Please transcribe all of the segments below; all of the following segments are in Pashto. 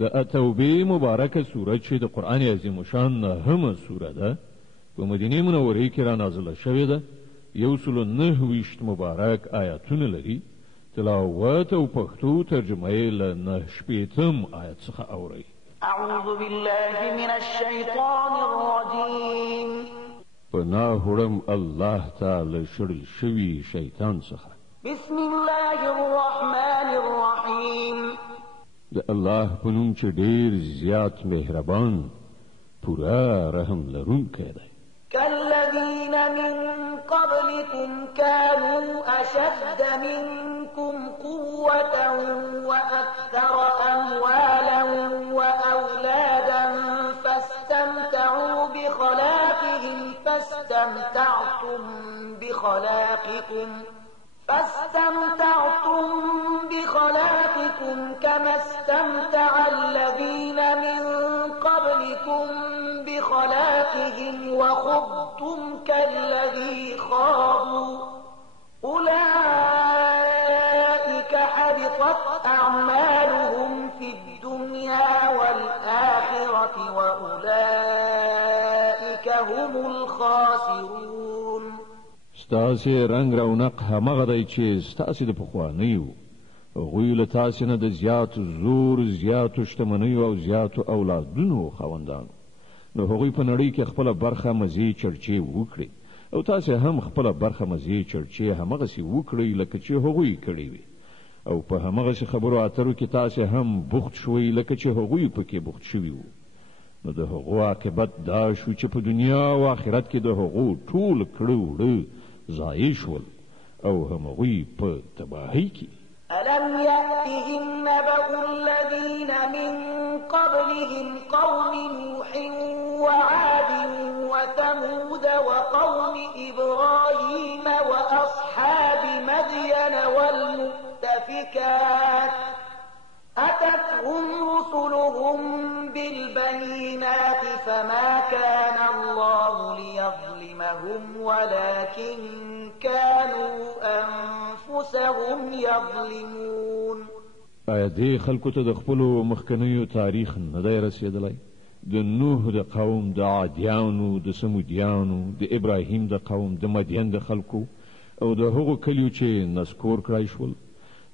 د توبې مبارکه سوره چې د قرآن عظیم شان نهمه سوره ده په مدینه منورې کې را نازله شوې ده 129 مبارک آیاتونه لري تلاوت او پښتو ترجمه یې له 9 آیت څخه اورئ. اعوذ بالله من الشیطان الرجیم پناه وړم الله تعالی شړل شوي شیطان څخه. بسم الله الرحمن الرحیم د الله په نوم چې ډېر زیات مهربان پورا رحم لرونکی دی. كالذين من قبلكم كانوا أشد منكم قوة وأكثر أموالا وأولادا فاستمتعوا بخلاقكم كما استمتع الذين من قبلكم بخلاقهم وخضتم كالذي خاضوا أولئك حبطت أعمالهم في الدنيا والآخرة وأولئك هم الخاسرون. ستاسې رنگ رونق همغه دی چې ستاسې د پخوانیو هغوی له تاسې نه د زیات زور زیاتو شتمنیو او زیاتو اولادونو خاوندانو نو هغوی په نړۍ کې خپله برخه مزې چرچې وکړي او تاسې هم خپله برخه مزې چرچې همغسې وکړئ لکه چې هغوی کړې وي او په همغسې خبرو اترو کې تاسې هم بوخت شوئ لکه چې هغوی پکې بوخت شوي وو. نو د هغو عاقبت دا شو چې په دنیا او آخرت کې د هغو ټول کړه وړه ضایع شول او همغوی په تباهۍ کې. ألم يأتهم نبأ الذين من قبلهم قوم نوح وعاد وثمود وقوم إبراهيم وأصحاب مدين والمؤتفكات أتتهم رسلهم بالبينات فما كان الله ليظلمهم ولكن كانوا أنفسهم يظلمون. آیا دې خلکو ته د خپلو مخکنیو تاریخ نه دی رسېدلی؟ د نوح د قوم د عادیانو د سمودیانو د ابراهیم د قوم د مدین د خلکو او د هغو کلیو چې نسکور کړای شول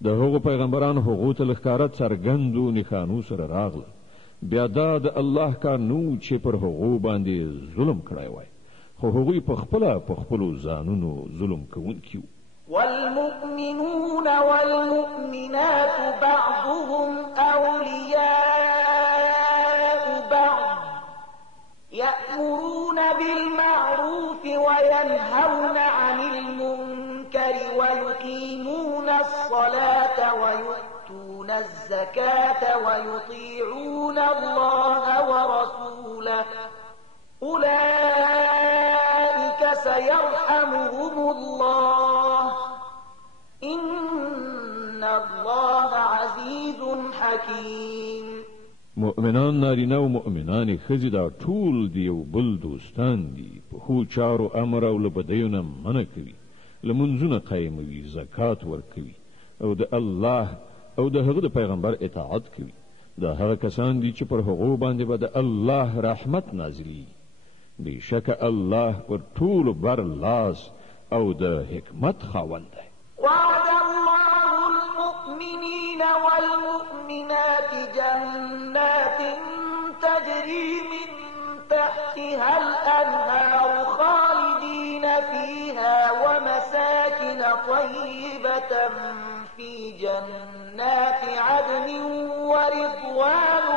د هغو پیغمبرانو هغو ته له ښکاره څرګندو نښانو سره راغله. بیا دا د الله کار نه چې پر هغو باندې ظلم کړی وای خو هغوی په خپلو ځانونو ظلم کوونکي وو. والمؤمنون والمؤمنات بعضهم أولياء بعض يأمرون بالمعروف وينهون عن المنكر ويقيمون الصلاة ويؤتون الزكاة ويطيعون الله ورسوله أولئك سيرحمهم الله إن الله عزيز حكيم. مؤمنان نارینه او مؤمنان ښځې دا ټول د یو بل دوستان دي. په ښو چارو امر او له بدیو نه منع کوي، لمونځونه قایموي، زکات ورکوي او د الله او د هغه د پیغمبر اطاعت کوي. دا هغه کسان دي چې پر هغو باندې به د الله رحمت نازلي. بېشکه الله پر ټولو بر لاس او د حکمت خاوند دی. وعد الله المؤمنين والمؤمنات جنات تجري من تحتها الأنهار خالدين فيها ومساكن طيبة في جنات عدن ورضوان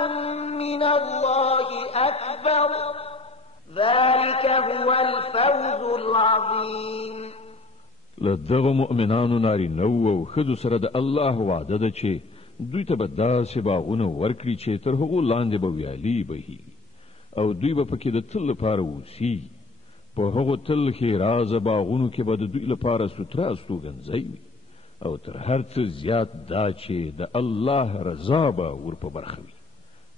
من الله أكبر ذلك هو الفوز العظيم. لدغه مؤمنانو نارینه او ښځو سره د الله وعده ده چې دوی ته به داسې باغونه ورکړي چې تر هغو لاندې به ویالې بهیږي او دوی به پکې د تل لپاره اوسي. په هغو تل ښېرازه باغونو کې به د دوی لپاره سوتره استوګنځی وي او تر هر څه زیات دا چې د الله رضا به ور په برخه وي.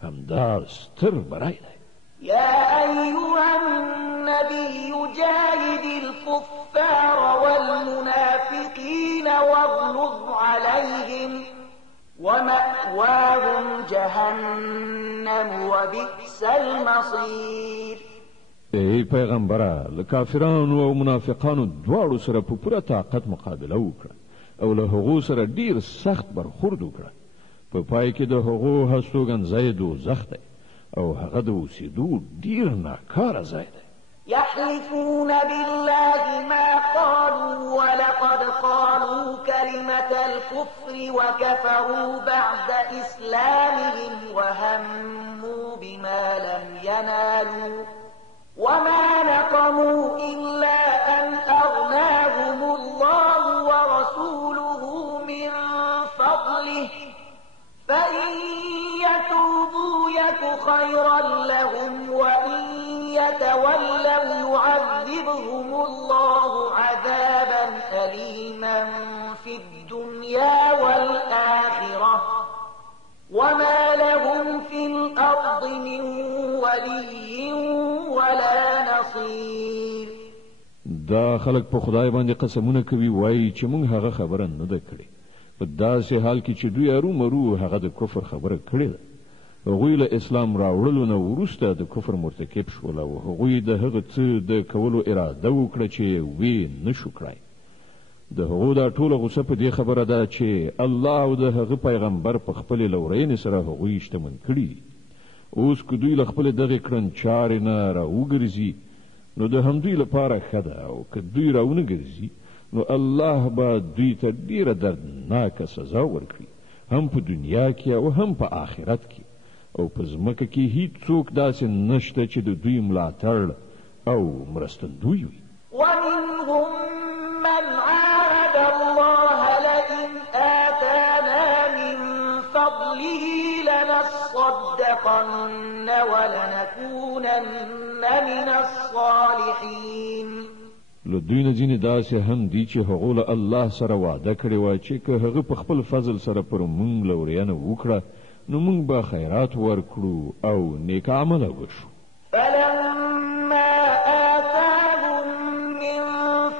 همدا ستر بری دی. يا أيها النبي جاهد الكفار والمنافقين واغلظ عليهم ومأواهم جهنم وبئس المصير. ای پیغمبره له کافرانو او منافقانو دواړو سره په پوره طاقت مقابله وکړه او له هغو سره ډیر سخت برخورد وکړه. په پای کې د هغو هستوګنځی دوزخ دی او هغه د اوسېدو ډیر ناکاره ځای دی. يحلفون بالله ما قالوا ولقد قالوا كلمة الكفر وكفروا بعد إسلامهم وهموا بما لم ينالوا وما نقموا إلا أن أغناهم الله ورسوله من فضله فإن يتوبوا يك خيرا لهم وإن يتولوا يعذبهم الله عذابا أليما في الدنيا والآخرة وما لهم في الأرض من ولي ولا نصير. دا خلق په خدای باندې قسمونه کوي وایي چې موږ هغه خبره نه ده کړې، په داسې حال کې چې دوی ارومرو هغه د کفر خبره کړې ده. هغوی له اسلام راوړلو نه وروسته د کفر مرتکب شول او هغوی د هغه څه د کولو اراده وکړه چې وی نشو کړای. د هغو دا ټوله غوسه په دې خبره ده چې الله او د هغه پیغمبر په خپلې لورینې سره هغوی شتمن کړي دي. اوس که دوی له خپلې دغې کړنچارې نه راوګرځي نو د همدوی لپاره ښه ده، او که دوی راونه ګرځي نو الله به دوی ته ډیره دردناکه سزا ورکړي، هم په دنیا کې او هم په آخرت کې. او په ځمکه کې هیڅ څوک داسې نشته چې د دوی ملاتړ او مرستندوی وي. ومنهم من عاهد الله لئن آتانا من فضله لنصدقن ولنكونن من الصالحين. له دوی نه ځینې داسې هم دي چې هغو له الله سره وعده کړې وه چې که هغه په خپل فضل سره پر موږ لورینه وکړه نو موږ به خیرات ورکړو او نیک عمله وشو. فلما آتاهم من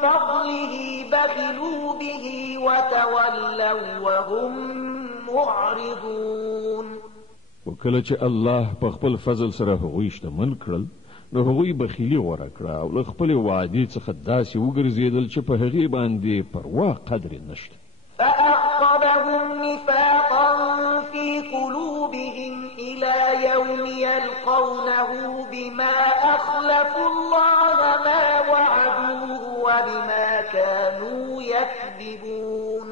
فضله بخلوا به وتولوا وهم معرضون. وکله چې الله په خپل فضل سره هغوی شتمن کړل نو هغوی بخیلي غوره کړه او له خپلې وعدې څخه داسې وګرځېدل چې په هغې باندې پروا قدر نشته. فأعقبهم نفاقا في قلوبهم إلى يوم يلقونه بما أخلفوا الله ما وعدوه وبما كانوا يكذبون.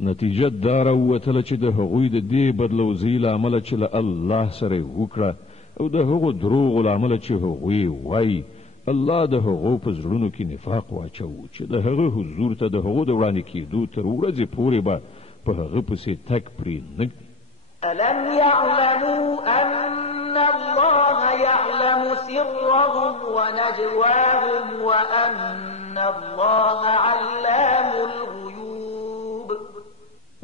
نتیجه دا راووتله چې د هغوی د دې بدلوزۍ له امله چې له الله سره یې وکړه او د هغو دروغو له امله چې هغوی وایي الله د هغو په زړونو کې نفاق واچوو چې د هغه حضور ته د هغو د وړاندې کېدو تر ورځې پورې به په هغه پسې تګ پرې نه ږدي. ألم يعلموا أن الله يعلم سرهم ونجواهم وأن الله علام الغيوب.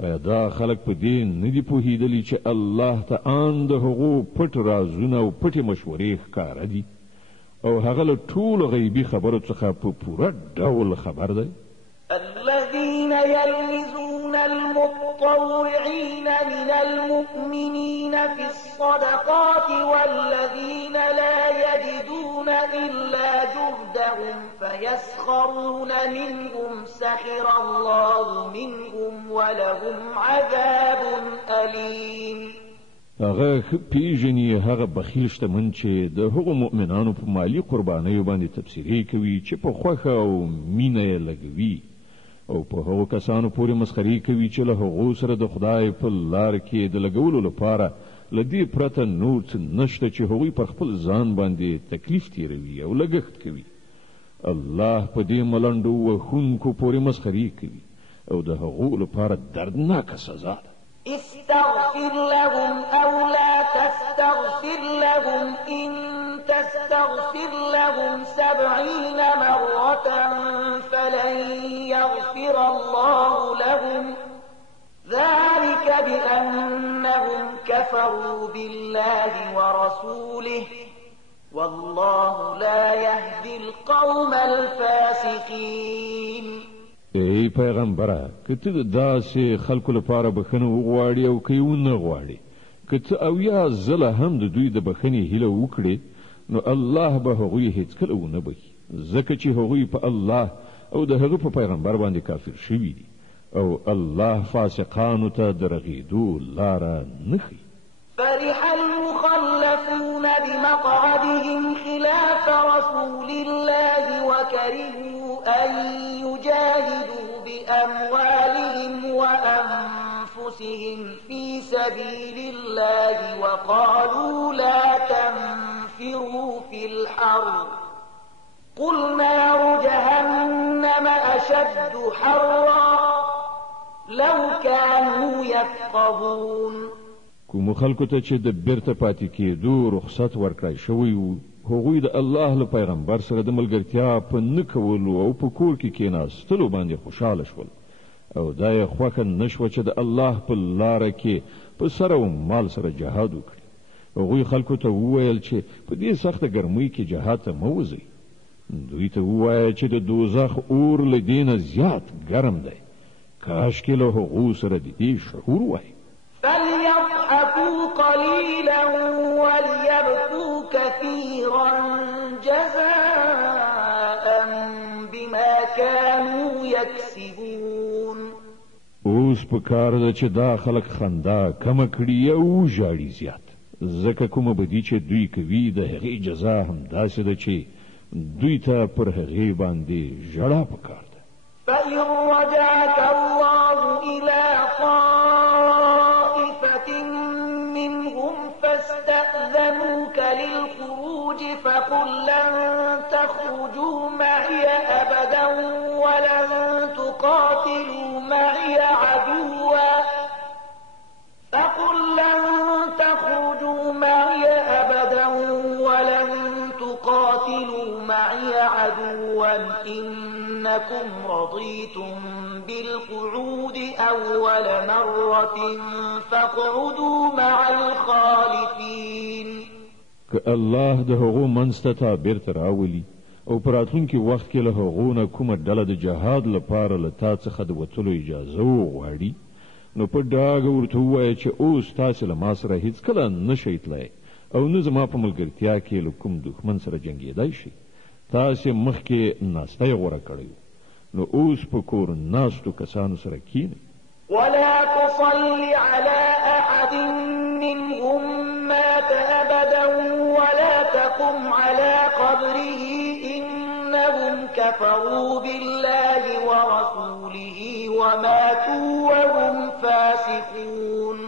ایا دا خلک په دې نه دي پوهېدلي چې الله ته آن د هغو پټ رازونه او پټې مشورې ښکاره دي او هغه له ټولو غیبي خبرو څخه په پوره ډول خبر دی. الذين يلمزون المتطوعين من المؤمنين في الصدقات والذين لا يجدون إلا جهدهم فيسخرون منهم سخر الله منهم ولهم عذاب أليم. هغه پیژني هغه بخیل شتمن چې د هغو مؤمنانو په مالی قربانیو باندې تبصرې کوي چې په خوښه او مینه یې لګوي او په هغو کسانو پورې مسخرې کوي چې له هغو سره د خدای په لار کې د لګولو لپاره له دې پرته نور څه نشته چې هغوی پر خپل ځان باندې تکلیف تیروي او لګښت کوي. الله په دې ملنډو وښونکو پورې مسخرې کوي او د هغو لپاره دردناکه سزا ده. استغفر لهم أو لا تستغفر لهم إن تستغفر لهم 70 مرة فلن يغفر الله لهم ذلك بأنهم كفروا بالله ورسوله والله لا يهدي القوم الفاسقين. ای ای پیغمبره که ته داسې خلکو لپاره بخښنه وغواړې او که یې ونه غواړې که ته اویا ځله هم د دوی د بخښنې هیله وکړې نو الله به هغوی هیڅکله ونه بخي ځکه چې هغوی په الله او د هغه په پیغمبر باندې کافر شوي دي او الله فاسقانو ته د رغېدو لاره نه ښیي. فرح المخلفون بمقعدهم خلاف رسول الله وكرهوا أن يجاهدوا بأموالهم وأنفسهم في سبيل الله وقالوا لا تنفروا في الحر قل نار جهنم أشد حرا لو كانوا يفقهون. کوم خلکو ته چې د بیرته پاتې کېدو رخصت ورکړای شوی وو هغوی د الله له پیغمبر سره د ملګرتیا په نه کولو او په کور کې کېناستلو باندې خوشحاله شول او دا یې خوښه نه شوه چې د الله په لاره کې په سر او مال سره جهاد وکړي. هغوی خلکو ته وویل چې په دې سخته ګرمۍ کې جهاد ته مه وځئ. دوی ته ووایه چې د دوزخ اور له دې نه زیات ګرم دی. کاشکې له هغو سره د دې شعور وای. فليضحكوا قليلا وليبكوا كثيرا جزاء بما كانوا يكسبون. اوس په کار ده چې دا خلک خندا کمه کړي او ژاړي زیات ځکه کومه بدي چې دوی کوي د هغې جزا هم داسې ده چې دوی ته پر هغې باندې ژړا پکار ده. فإن رجعك الله إلى طائفة منهم فاستأذنوك للخروج فقل لن تخرجوا معي أبدا ولن تقاتلوا معي عدوا إنكم رضيتم بالقعود أول مرة فاقعدوا مع الخالفين. که الله د هغو منځ ته بیرته راولي او په راتلونکي وخت کې له هغو نه کومه ډله د جهاد لپاره له تا څخه د وتلو اجازه وغواړي نو په ډاګه ورته ووایه چې اوس تاسې له ما سره هېڅکله نه شئ تللی او نه زما په ملګرتیا کې له کوم دښمن سره جنګېدی شئ. تاسې مخکې ناسته یې غوره کړی نو اوس په کور ناستو کسانو سره کښېنئ. ولا تصل على أحد منهم مات أبدا ولا تقم على قبره إنهم كفروا بالله ورسوله وماتوا وهم فاسقون.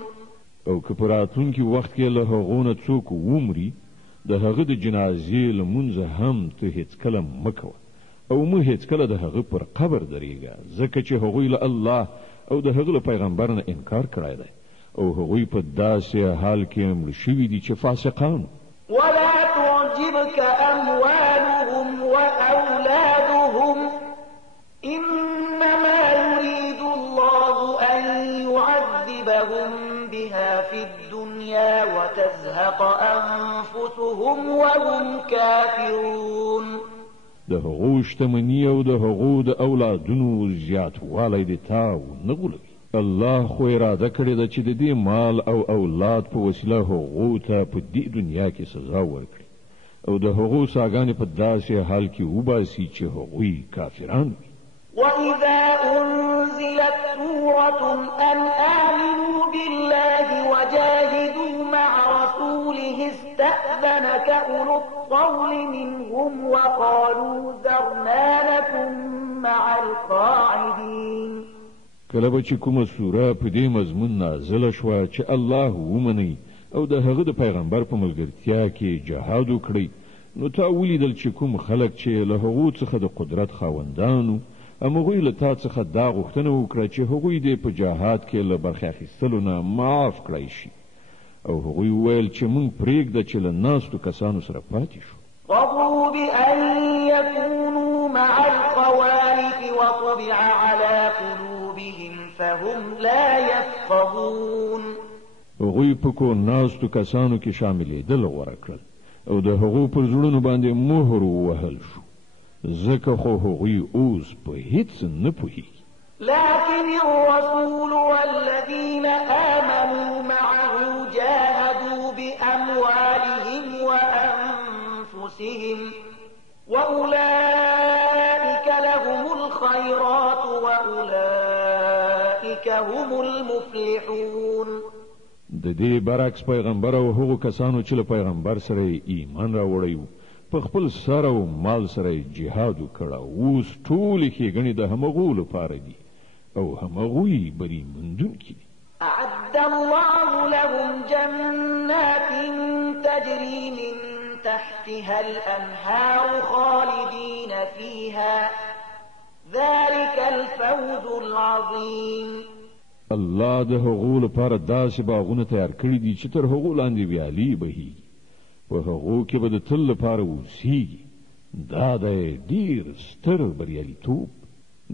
او که په راتلونکي وخت کې له هغو نه څوک ومري د هغه د جنازې لمونځه هم ته هېڅکله مه کوه او مه هېڅکله د هغه پر قبر درېږه ځکه چې هغوی له الله او د هغه له پیغمبر نه انکار کړی دی او هغوی په داسې حال کې مړه شوي دي چې فاسقان. ولا تعجبك أموالهم وأولادهم إنما يريد الله أن يعذبهم بها في الدنيا وتزهق أنفسهم وهم كافرون. د هغو شتمني او د هغو د اولادونو زیاتوالی د تا ونه غولوي. الله خو اراده کړې ده چې د دې مال او اولاد په وسیله هغو ته په دې دنیا کې سزا ورکړي او د هغو ساګانې په داسې حال کې وباسي چې هغوی کافران وي. وإذا أنزلت سورة أن آمنوا بالله وجاهدوا مع رسوله استأذنك أولو الطول منهم وقالوا ذرنا لكم مع القاعدين. کله به چې کومه سوره په دې مضمون نازله شوه چې الله ومني او د هغه د پیغمبر په ملګرتیا کې جهاد وکړي نو تا ولیدل چې کوم خلک چې له هغو څخه د قدرت خاوندانو هغوی له تا څخه دا غوښتنه وکړه چې هغوی دې په جهاد کې له برخې اخیستلو نه معاف کړی شي او هغوی وویل چې موږ پرېږده چې له ناستو کسانو سره پاتې شو. رضوا بأن يكونوا مع الخوالف وطبع على قلوبهم فهم لا يفقهون. هغوی په کور ناستو کسانو کې شاملېدل غوره کړل او د هغو پر زړونو باندې مهر ووهل شو ځکه خو هغوی اوس په هیڅ نه پوهېږي. لكن الرسول والذين آمنوا معه جاهدوا بأموالهم وأنفسهم وأولئك لهم الخيرات وأولئك هم المفلحون. د دې برعکس پیغمبر او هغو کسانو چې له پیغمبر سره ایمان راوړی وو په خپل سر او مال سره جهاد وکړ اوس ټولې ښېګڼې د همغو لپاره دي او همغوی بری مندونکي دي. أعد الله لهم جنات تجري من تحتها الأنهار خالدين فيها ذلك الفوز العظيم. الله د هغو لپاره داسې باغونه تیار کړي دي چې تر هغو لاندې ویالې بهیږي په هغو کې به د تل لپاره اوسیږي. دا د ډېر ستر بریالیتوب.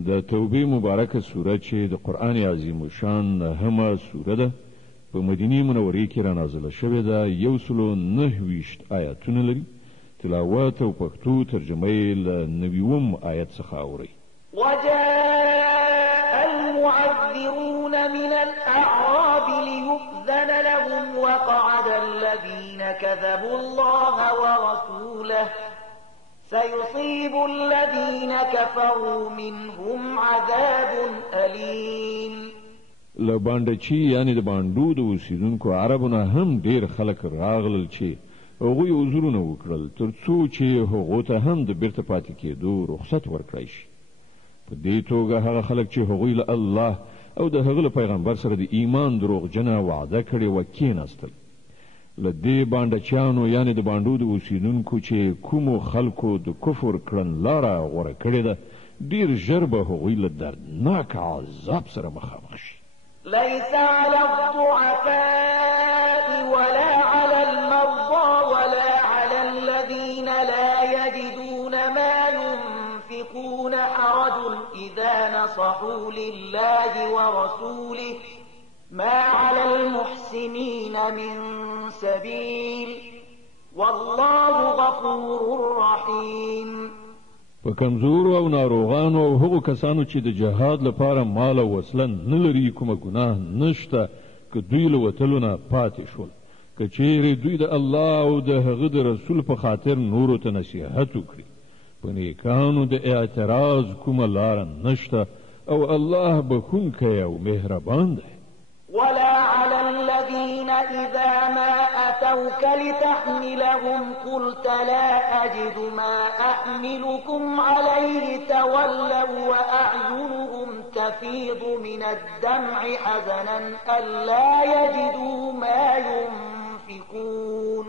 د توبې مبارکه سوره چې د قرآن عظیم شان نهمه سوره ده په مدینې منورې کې رانازله شوې ده 129 آیاتونه لري. تلاوت او پښتو ترجمه یې له 90 آیت څخه اورئ. وجاء المعذرون من الأعراب ليؤذن لهم وقعد الذين كذبوا الله ورسوله سيصيب الذين كفروا منهم عذاب أليم. لباندچی یعنی د باندو د اوسیدونکو عربونه هم ډیر خلک راغلل چې هغوی عذرونه وکړل ترڅو چې هغو ته هم د بیرته پاتې کېدو رخصت ورکړی شي. په دې توګه هغه خلک چې هغوی له الله او د هغه له پیغمبر سره د ایمان دروغجنه وعده کړې وه کېناستل. له دې باندچیانو یعنی د باندو د اوسیدونکو چې کومو خلکو د کفر کړنلاره غوره کړې ده ډیر ژر به هغوی له دردناک عذاب سره مخامخ شي. ليس على الضعفاء ولا على المرضى ولا على الذين لا يجدون ما ينفقون حرج إذا نصحوا لله ورسوله ما على المحسنين من سبيل والله غفور رحيم. په کمزورو او ناروغانو او هغو کسانو چې د جهاد لپاره مال او وسله نه لري کومه ګناه نشته که دوی له وتلو نه پاتې شول که چیرې دوی د الله او د هغه د رسول په خاطر نورو ته نصیحت وکړي په نیکانو د اعتراض کومه لاره نشته او الله بخښونکی او مهربان دی. ولا على الذين إذا ما أتوك لتحملهم قلت لا أجد ما أحملكم عليه تولوا وأعينهم تفيض من الدمع حزنا ألا يجدوا ما ينفقون.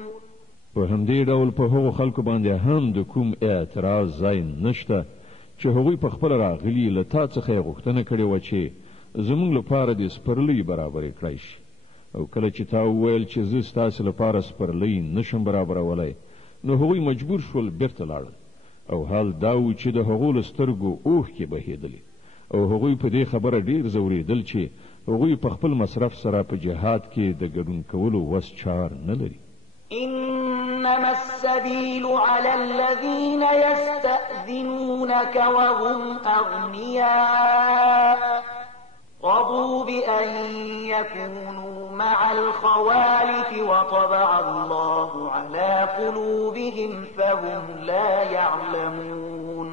په همدې ډول په هغو خلکو باندې هم د کوم اعتراض ځای نشته چې هغوی په خپل راغلي له تا څخه یې غوښتنه کړې وه چې زمونږ لپاره د سپرلۍ برابرې کړی شي او کله چې تا وویل چې زه ستاسې لپاره سپرلۍ نشم برابرولی نو هغوی مجبور شول بیرته لاړل او حال دا و چې د هغو له سترګو اوښکې بهېدلې او هغوی په دې خبره ډېر ځورېدل چې هغوی په خپل مصرف سره په جهاد کې د ګډون کولو وس چار نه لري. إنما السبيل على الذين يستأذنونك وهم أغنياء رضوا بأن يكونوا مع الخوالف وطبع الله على قلوبهم فهم لا يعلمون.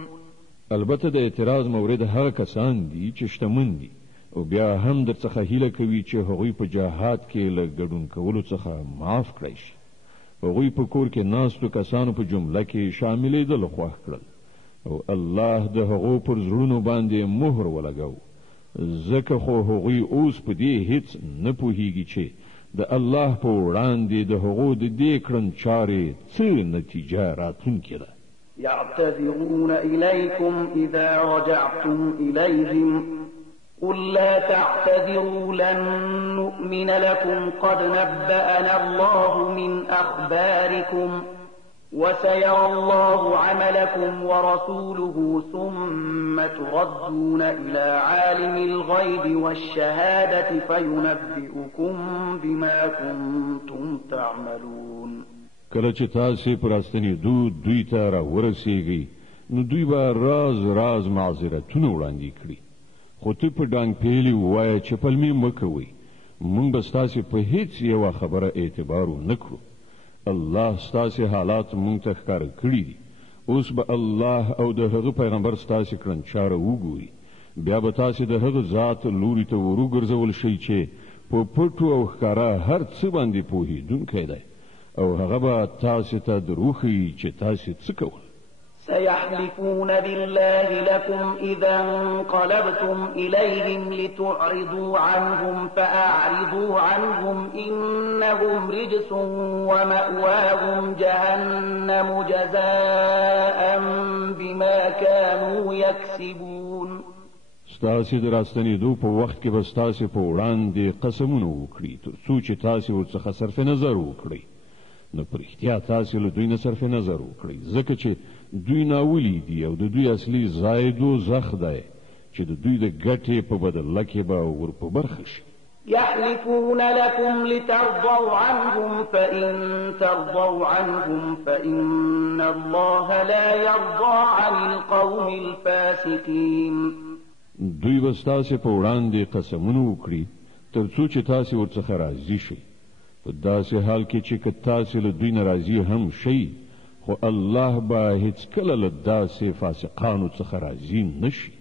البته د اعتراض مورد هغه کسان دي چې شتمن دي او بیا هم درڅخه هیله کوي چې هغوی په جهاد کې له ګډون کولو څخه معاف کړی شي. هغوی په کور کې ناستو کسانو په جمله کې شاملېدل خوښ کړل او الله د هغو پر زړونو باندې مهر ولګاو ځکه خو هغوی اوس په دې هیڅ نه پوهیږي چې د الله په وړاندې د هغو د دې کړنچارې څه نتیجه راتلونکې ده. يعتذرون إليكم إذا رجعتم إليهم قل لا تعتذروا لن نؤمن لكم قد نبأنا الله من أخباركم وسيرى الله عملكم ورسوله ثم تردون إلى عالم الغيب والشهادة فينبئكم بما كنتم تعملون. کله چې تاسې په راستنېدو دوی ته راورسېږئ نو دوی به راز معذرتونه وړاندې کړي خو ته په ډانګ پیلي ووایه چې پلمې مه کوئ، موږ به ستاسې په هیڅ یوه خبره اعتبار ونه کړو. الله ستاسې حالات موږ ته ښکاره کړي دي. اوس به الله او د هغه پیغمبر ستاسې کړنچاره وګوري، بیا به تاسې د هغه ذات لوري ته وروګرځول شئ چې په پټو او ښکاره هر څه باندې پوهېدونکی دی، او هغه به تاسې ته دروښیي چې تاسې څه کول. سيحلفون بالله لكم إذا انقلبتم إليهم لتعرضوا عنهم فأعرضوا عنهم إنهم رجس ومأواهم جهنم جزاء بما كانوا يكسبون. ستاسې د راستنېدو په وخت کې به ستاسې په وړاندې قسمونه وکړي تر څو چې تاسې ورڅخه صرف نظر وکړئ. نو په رښتیا تاسې له دوی نه صرف نظر وکړئ، ځکه چې دوی ناولي دي او د دوی اصلي ځای دوزخ دی چې د دوی د ګټې په بدله کې به ور په برخه شي. يحلفون لكم لترضوا عنهم فإن ترضوا عنهم فإن الله لا يرضى عن القوم الفاسقين. دوی به ستاسې په وړاندې قسمونه وکړي تر څو چې تاسې ورڅخه راضي شئ، په داسې حال کې چې که تاسې له دوی نه راضي هم شئ، خو الله به هیڅکله له داسې فاسقانو څخه راضي نه شي.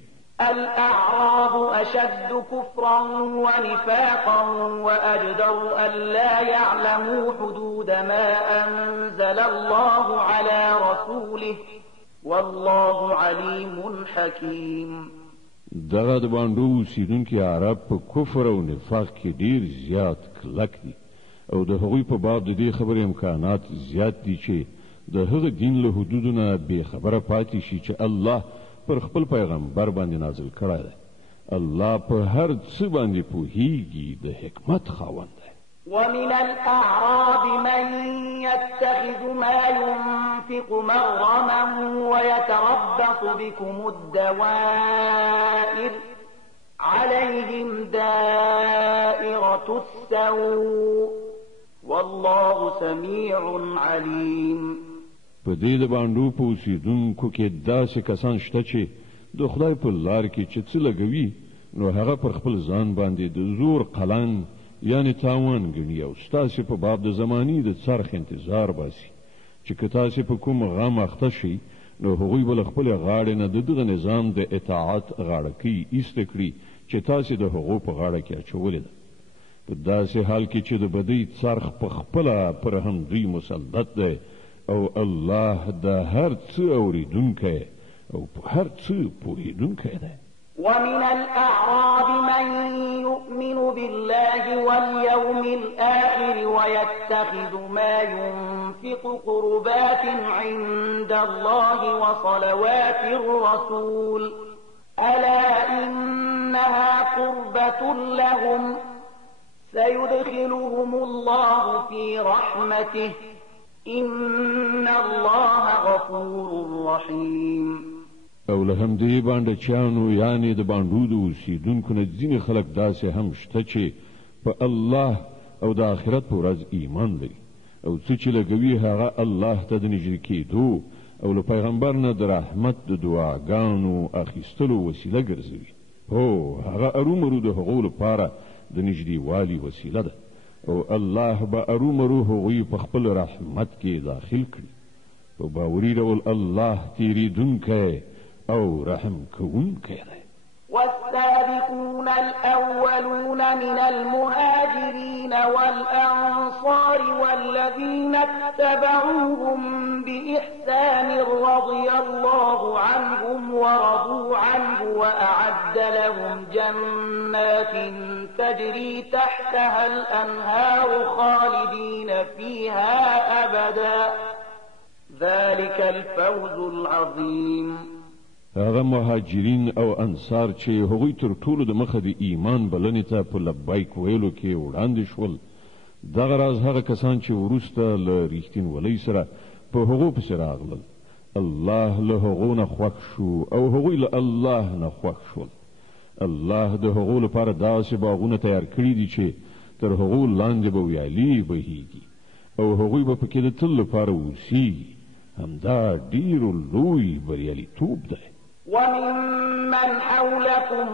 الأعراب أشد كفرا ونفاقا وأجدر ألا يعلموا حدود ما أنزل الله على رسوله والله عليم حكيم. دغه د باندې اوسیدونکي عرب په کفر او نفاق کې ډیر زیات کلک دي، او د هغوی په باب د دې خبرې امکانات زیات دي چې د هغه دین له حدودو نه بې خبره پاتې شي چې الله پر خپل پیغمبر باندې نازل کړی دی. الله په هر څه باندې پوهیږي، د حکمت خاوند دی. ومن الأعراب من يتخذ ما ينفق مغرما ويتربص بكم الدوائر عليهم دائرة السوء والله سميع عليم. په دې د باندې په اوسیدونکو کې داسې کسان شته چې د خدای په لار کې چې څه لګوي نو هغه پر خپل ځان باندې د زور قلن یعنی تاوان ګڼي، او ستاسې په باب د زماني د څرخ انتظار باسي چې که تاسې په کوم غم اخته شئ نو هغوی به له خپلې غاړې نه د دغه نظام د اطاعت غاړکۍ ایسته کړي چې تاسې د هغو په غاړه کې اچولې ده، په داسې حال کې چې د بدۍ څرخ په خپله پر همدوی مسلط دی، او الله د هر څه اوریدونکی او په هر څه پوهیدونکی دی. ومن الأعراب من يؤمن بالله واليوم الآخر ويتخذ ما ينفق قربات عند الله وصلوات الرسول ألا إنها قربة لهم سيدخلهم الله في رحمته إن الله غفور رحيم. او له همدې باندې چانو یعنی د باندې د اوسیدونکو نه ځینې خلک داسې هم شته چې په الله او د آخرت په ورځ ایمان لري، او څه چې لګوي هغه الله ته د نږدې کېدو او له پیغمبر نه د رحمت د دعاګانو اخیستلو وسیله ګرځوي. هو هغه ارومرو د هغو لپاره د نږدې والي وسیله ده، او الله به ارومرو هغوی په خپل رحمت کې داخل کړي. په باوري ډول الله تیریدونکی او رحم کوونکی دی. والسابقون الأولون من المهاجرين والأنصار والذين اتبعوهم بإحسان رضي الله عنهم ورضوا عنه وأعد لهم جنات تجري تحتها الأنهار خالدين فيها أبدا ذلك الفوز العظيم. هغه مهاجرین او انصار چې هغوی تر ټولو د مخه د ایمان بلنې ته په لبیک ویلو کې وړاندې شول، دغه راز هغه کسان چې وروسته له ریښتینولۍ سره په هغو پسې راغلل، الله له هغو نه خوښ شو او هغوی له الله نه خوښ شول. الله د هغو لپاره داسې باغونه تیار کړي دي چې تر هغو لاندې به ویالې بهیږي، او هغوی به پکې د تل لپاره اوسیږي. همدا ډېر لوی بریالیتوب دی. وممن حولكم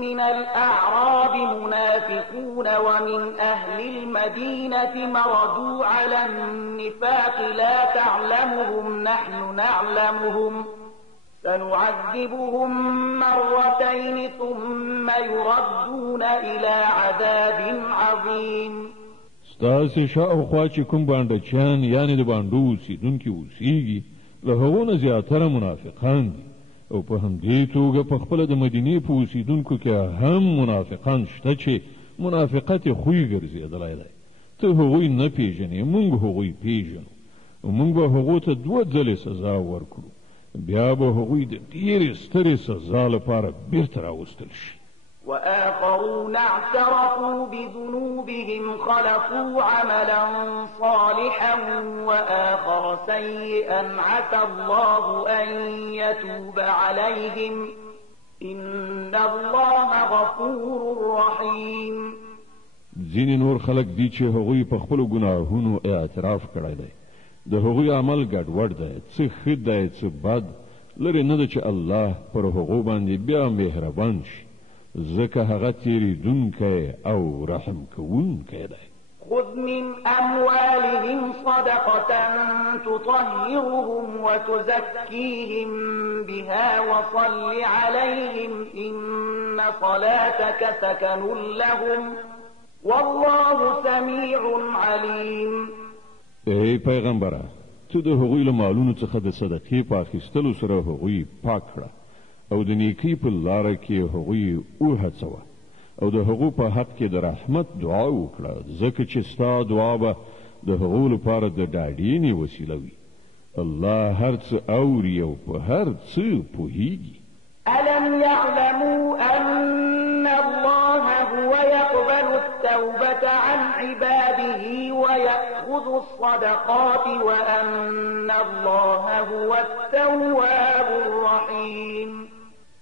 من الأعراب منافقون ومن أهل المدينة مردوا على النفاق لا تعلمهم نحن نعلمهم سنعذبهم مرتين ثم يردون إلى عذاب عظيم. ستاسې شاوخوا چې کوم بانډچیان یعنې د بانډو اوسېدونکي اوسېږي له هغو نه زیاتره منافقان دي او په همدې توګه په خپله د مدینې په اوسېدونکو کې هم منافقان شته چې منافقت یې خوی ګرځېدلی دی. ته هغوی نه پېژنې، موږ هغوی پېژنو او موږ به هغو ته 2 ځلې سزا ورکړو، بیا به هغوی د ډېرې سترې سزا لپاره بیرته راوستل شي. وآخرون اعترفوا بذنوبهم خلقوا عملا صالحا وآخر سيئا عسى الله أن يتوب عليهم إن الله غفور رحيم. ځینې نور خلک دي چې هغوی په خپلو ګناهونو اعتراف کړی دی، د هغوی عمل ګډوډ دی، څه ښه دی څه بد، لرې نه ده چې الله پر هغو باندې بیا مهربان شي، ځکه هغه تیریدونکی او رحم کوونکی دی. خذ من أموالهم صدقة تطهرهم وتزكيهم بها وصل عليهم إن صلاتك سكن لهم والله سميع عليم. ای پیغمبره، ته د هغوی له مالونو څخه د صدقې په اخیستلو سره هغوی پاک کړه او د نیکۍ په لاره کې هغوی وهڅوه او د هغو په حق کې د رحمت دعا وکړه، ځکه چې ستا دعا به د هغو لپاره د ډاډینې وسیله وي. الله هر څه اوري او په هر څه پوهیږي. ألم يعلموا أن الله هو يقبل التوبة عن عباده ويأخذ الصدقات وأن الله هو التواب الرحيم.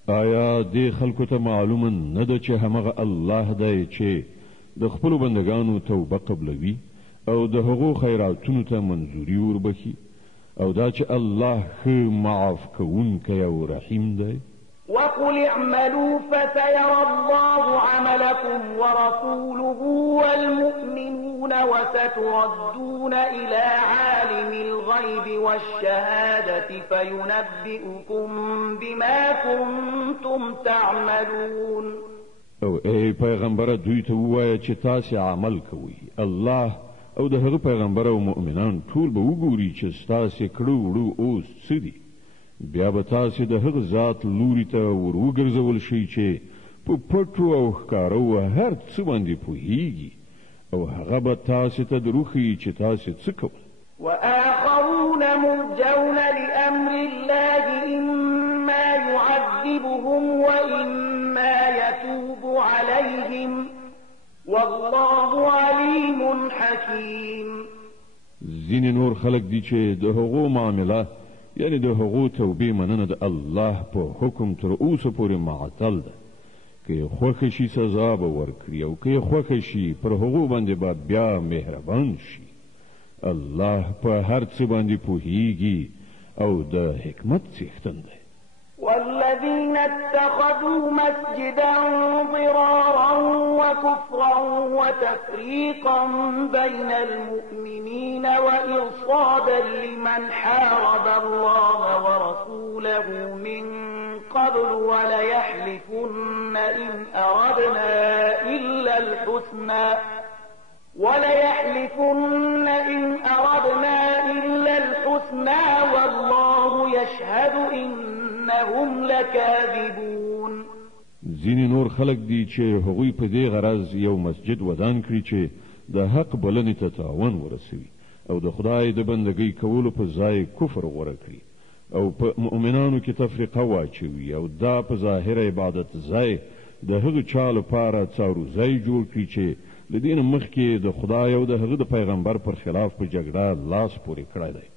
آیا دې خلکو ته معلومه نه ده چې همغه الله دی چې د خپلو بندگانو توبه قبلوي او د هغو خیراتونو ته منظوري وربخي او دا چې الله ښه معاف کوونکی او رحیم دی؟ وقل اعملوا فسيرى الله عملكم ورسوله والمؤمنون وستردون إلى عالم الغيب والشهادة فينبئكم بما كنتم تعملون. او ای پیغمبر دوی ته ووایه چې تاسې عمل کوئ، الله او د هغه پیغمبر او مؤمنان ټول به وګوري چې ستاسې کړو وړو اوس څه دي، بیا به تاسې د هغه ذات لوري ته ور وګرځول شئ چې په پټو او ښکارو هر څه باندې پوهیږي او هغه به تاسې ته دروښیي چې تاسې څه کوئ. وآخرون مرجون لأمر الله إما يعذبهم وإما يتوب عليهم والله عليم حكيم. ځینې نور خلک دي چې د هغو معامله یعنی د هغو توبې مننه د الله په حکم تر اوسه پورې معطل ده، که یې خوښه شي سزا به ورکړي او که یې خوښه شي پر هغو باندې به بیا مهربان شي. الله په هر څه باندې پوهیږي او د حکمت څښتن دی. والذين اتخذوا مسجدا ضرارا وكفرا وتفريقا بين المؤمنين وإرصادا لمن حارب الله ورسوله من قبل وليحلفن إن أردنا إلا الحسنى والله يشهد إنهم لكاذبون. ځینې نور خلک دي چې هغوی په دې غرض یو مسجد ودان کړي چې د حق بلنې ته تاوان ورسوي او د خدای د بندګۍ کولو په ځای کفر غوره کړي او په مؤمنانو کې تفریقه واچوي او دا په ظاهر عبادت ځای د هغه چا لپاره څارو ځای جوړ کړي چې د دین مخکې د خدای او د هغه د پیغمبر پر خلاف په جګړه لاس پورې کړی دی.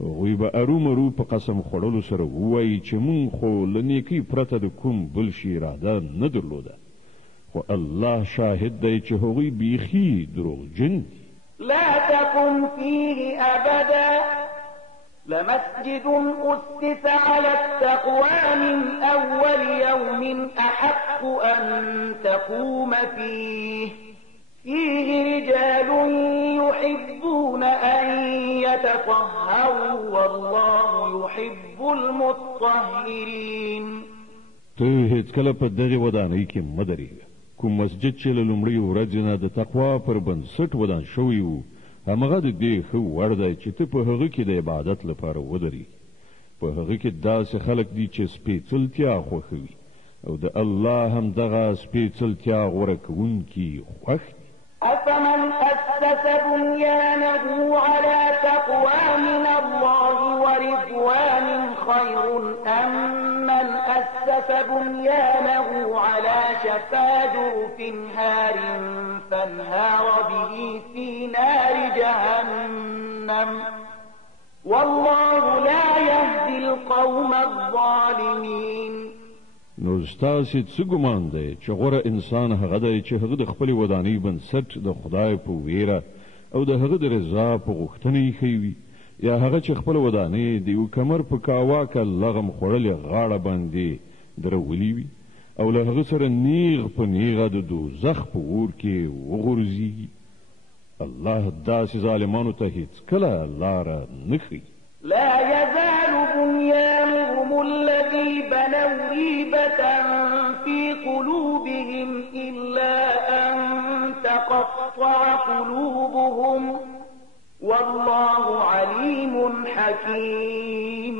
هغوی به ارومرو په قسم خوړلو سره ووایي چې مونږ خو له نیکۍ پرته د کوم بل شي اراده نه درلوده، خو الله شاهد دی چې هغوی بیخي دروغجن دي. لا تقم فيه أبدا لمسجد أسس على التقوى من أول يوم أحق أن تقوم فيه رجال يحبون أن يتطهروا والله يحب المطهرين. ته هیڅ کله په دغه ودانۍ کې مدرېږه. کوم مسجد چې له لومړۍ ورځې نه د تقوا پر بنسټ ودان شوی وو همغه د دې ښه وړ دی چې ته په هغه کې د عبادت لپاره ودرېږې. په هغه کې داسې خلک دي چې سپېڅلتیا خوښوي او د الله همدغه سپېڅلتیا غوره کوونکي خوښ دي. أفمن أسس بنيانه على تقوى من الله ورضوان خير أم من أسس بنيانه على شفا جرف هار فانهار به في نار جهنم والله لا يهدي القوم الظالمين. نو ستاسې څه ګمان دی چې غوره انسان هغه دی چې هغه د خپلې ودانۍ بنسټ د خدای په ویره او د هغه د رضا په غوښتنه ایښی وي یا هغه چې خپله ودانۍ د یو کمر په کاواکه لغم خوړلې غاړه باندې درولي وي او له هغه سره نیغ په نیغه د دوزخ په اور کې وغورځېږي. الله داسې ظالمانو ته هېڅکله لاره نه ښیي. لا يزال بنيانهم الذي بنوا ريبة في قلوبهم إلا أن تقطع قلوبهم والله عليم حكيم.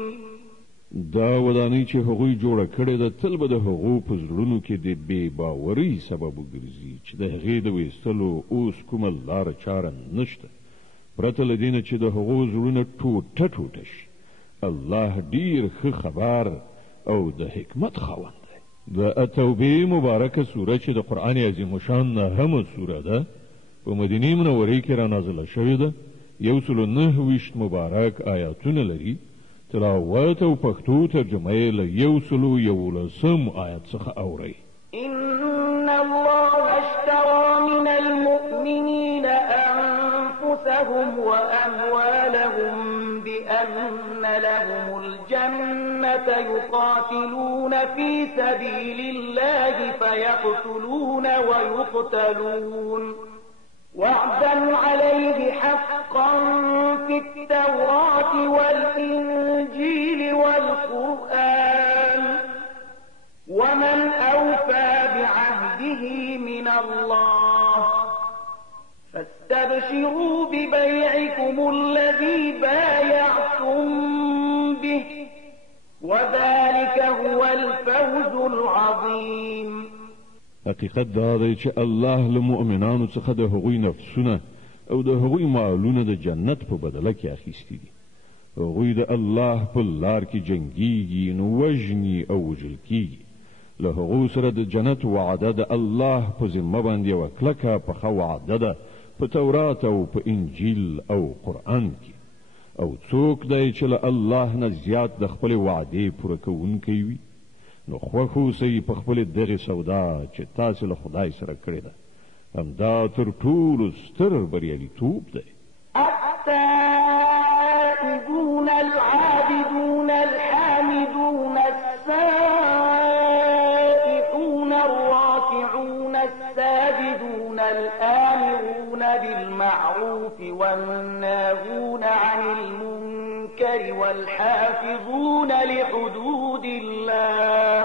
دا ودانۍ چې هغوی جوړه کړې ده تل به د هغو په زړونو کې د بې باورۍ سبب وګرځي چې د هغې د ویستلو اوس کومه لاره چاره نشته پرته له دې نه چې د هغو زړونه ټوټه ټوټه شي. الله ډېر ښه خبر او د حکمت خاوند دی. د التوبې مبارکه سوره چې د قرآن عظیم الشان نهمه سوره ده په مدینې منورې کې رانازله شوې ده. 129 مبارک آیاتونه لري. تلاوت او پښتو ترجمه یې له 111 آیت څخه اورئ. إن الله اشترى من المؤمنين أنفسهم وأموالهم بأن لهم الجنة يقاتلون في سبيل الله فيقتلون ويقتلون وعدا عليه حقا في التوراة والإنجيل والقرآن ومن أوفى بعهده من الله فاستبشروا ببيعكم الذي بايعتم به وذلك هو الفوز العظيم. حقیقت دا دی چې الله له مؤمنانو څخه د هغوی نفسونه او د هغوی مالونه د جنت په بدله کې اخیستي دي. هغوی د الله په لار کې جنګیږي نو وژني او وژل کیږي. له هغو سره د جنت وعده د الله په ذمه باندې یوه کلکه پخه وعده ده په تورات او په انجیل او قرآن کې. او څوک دی چې له الله نه زیات د خپلې وعدې پوره کوونکی وي نو خوښ اوسئ په خپلې دغې سودا چې تاسې له خدای سره کړې ده. همدا تر ټولو ستر بریالیتوب دی. التائبون العابدون الحامدون السائحون الراكعون الساجدون الآمرون بالمعروف والناهون عن المنكر والحافظون لحدود الله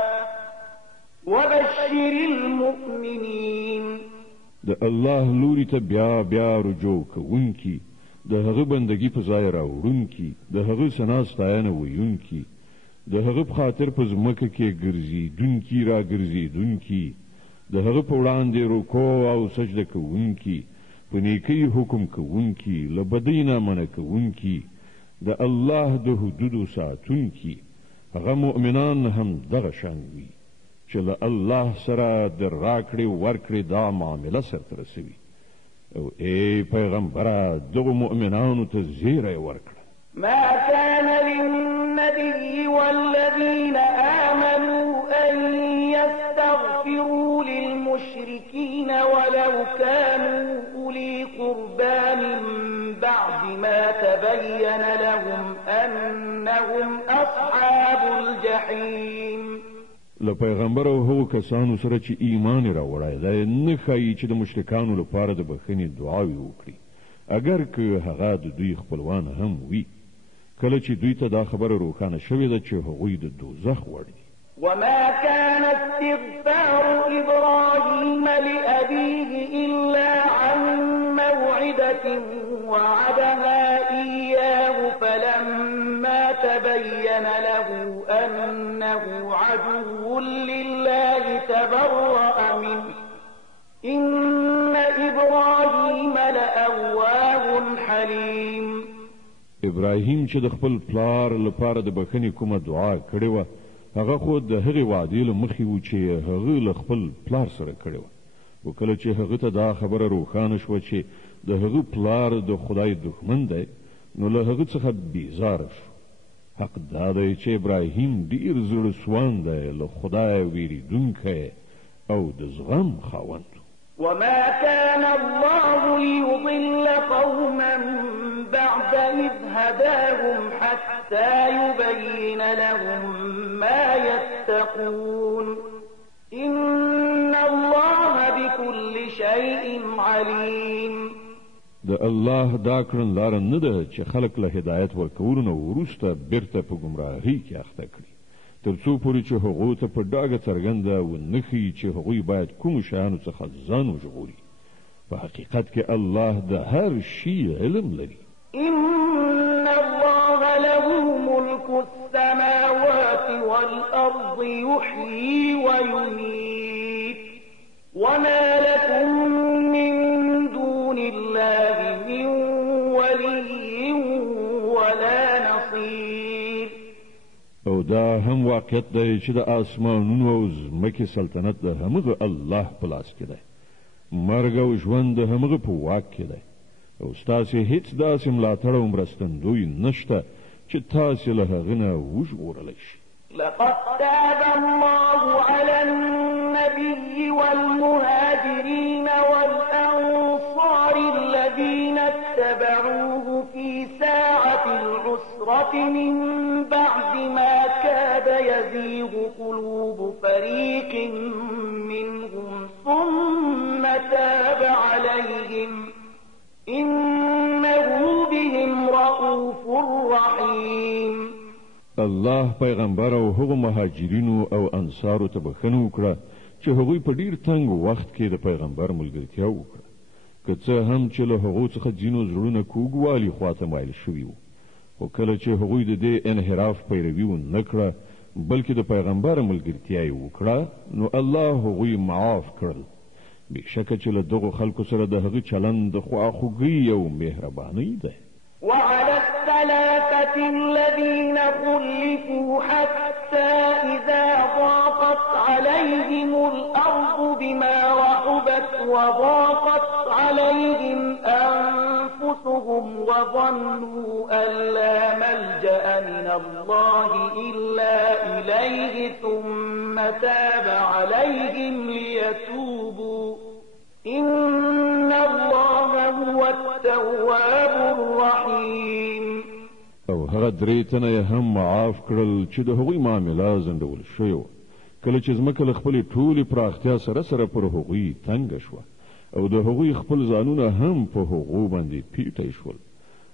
وبشر المؤمنين. د الله لوري ته بیا بیا رجوع کوونکي د هغه بندگی په ځای راوړونکي د هغه ثنا ستاینه ویونکي د هغه په خاطر په ځمکه کې ګرځېدونکي را ګرځېدونکي د هغه په وړاندې رکوع او سجده کوونکي په نیکۍ حکم کوونکي له بدۍ نه منع کوونکي د الله د حدودو ساتونکي هغه مؤمنان هم دغه شان وي چې له الله سره د راکړې ورکړې دا معامله سرته رسوي. او ای پیغمبره دغو مؤمنانو ته زیری ورکړه. ما كان للنبي والذين آمنوا أن يستغفروا للمشركين ولو كانوا أولي قربى من بعد ما تبين لهم أنهم أصحاب الجحيم. له پیغمبر او هغو کسانو سره چې ایمان راوړی دی نه ښایي چې د مشرکانو لپاره د بخښنې دعاوې وکړي اگر که هغه د دوی خپلوان هم وي کله چې دوی ته دا خبره روښانه شوې ده چې هغوی د دوزخ وړ دي. وما كان استغفار إبراهيم لأبيه إلا عن موعدة وعدها إياه فلما تبين له أنه عدو لله تبرأ منه إن إبراهيم لأواه حليم. ابراهیم چې د خپل پلار لپاره د بخښنې کومه دعا کړې وه هغه خو د هغې وعدې له مخې و چې هغه له خپل پلار سره کړې وه و کله چې هغه ته دا خبره روښانه شوه چې د هغه پلار د خدای دښمن دی نو له هغه څخه بیزاره شو. حق دا دی چې ابراهیم ډېر زړه سوان دی له خدای ویریدونکی او د زغم خاوند. وما كان الله ليضل قوما بعد إذ هداهم حتى يبين لهم ما يتقون إن الله بكل شيء عليم. د الله دا کړن لار نه ده چې خلق له هدایت ورکولو نه وروسته بیرته په ګمراهۍ کې اخته کړي تر څو پورې چې هغو ته په ډاګه څرګنده ونښيي چې هغوی باید کومو شیانو څخه ځان وژغوري. په حقیقت کې الله د هر شي علم لري. إن الله له ملك السماوات والأرض يحيي ويميت وما لكم من دون الله من ولي ولا نصير. او دا هم واقعیت دی چې د آسمانونو او ځمکې سلطنت د همغه الله په لاس کې دی. مرګ او ژوند د همغه په واک کې دی او ستاسې هیڅ داسې ملاتړ او مرستندوی نشته چې تاسې له هغه نه وژغورلی شي. لقد تاب الله على النبي والمهاجرين والأنصار الذين اتبعوه في ساعة العسرة من بعد ما كاد يزيغ قلوب فريق منهم ثم تاب عليهم إنه بهم رؤوف رحيم. الله پیغمبر او هغو مهاجرینو او انصارو ته بخښنه وکړه چې هغوی په ډیر تنګ وخت کې د پیغمبر ملګرتیا وکړه که څه هم چې له هغو څخه ځینو زړونه کوږوالي خواته مایل شوي وو خو کله چې هغوی د دې انحراف پیروي ونه کړه بلکې د پیغمبر ملګرتیا یې وکړه نو الله هغوی معاف کړل. بېشکه چې له دغو خلکو سره د هغه چلند د خواخوږۍ او مهربانۍ دی. وعلى الثلاثة الذين خلفوا حتى إذا ضاقت عليهم الأرض بما رحبت وضاقت عليهم أنفسهم وظنوا أن لا ملجأ من الله إلا إليه ثم تاب عليهم ليتوبوا إن الله هو التواب الرحيم. او هغه درې تنه یې هم معاف کړل چې د هغوی معامله ځنډول شوې وه کله چې ځمکه له خپلې ټولې پراختیا سره سره پر هغوی تنګه شوه او د هغوی خپل ځانونه هم په هغو باندې پیټی شول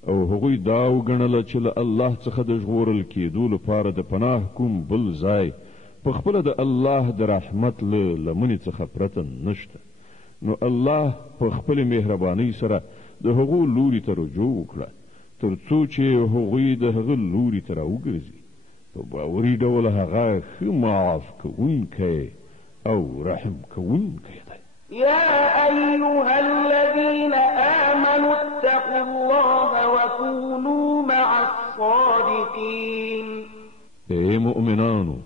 او هغوی دا وګڼله چې له الله څخه د ژغورل کېدو لپاره د پناه کوم بل ځای په خپله د الله د رحمت له لمنې څخه پرته نشته نو الله په خپل مهربانۍ سره د هغو لوري ته رجوع وکړه تر څو چې هغوی د هغه لوري ته راوګرځي په باوري ډول هغه ښه معاف کوونکی او رحم کوونکی دی. يا أيها الذين آمنوا اتقوا الله وكونوا مع الصادقين. اے مؤمنانو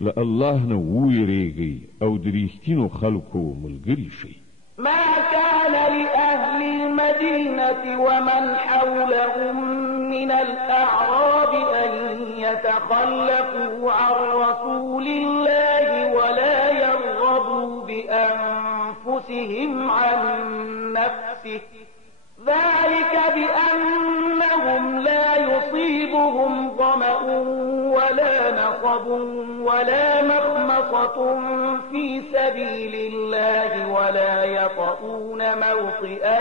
له الله نه ویریږئ او د رښتینو خلکو ملګري شئ. ما كان لأهل المدينة ومن حولهم من الأعراب أن يتخلفوا عن رسول الله ولا يرغبوا بأنفسهم عن نفسه ذلك بأنهم يصيبهم ظمأ ولا نصب ولا مخمصة في سبيل الله ولا يطؤون موطئا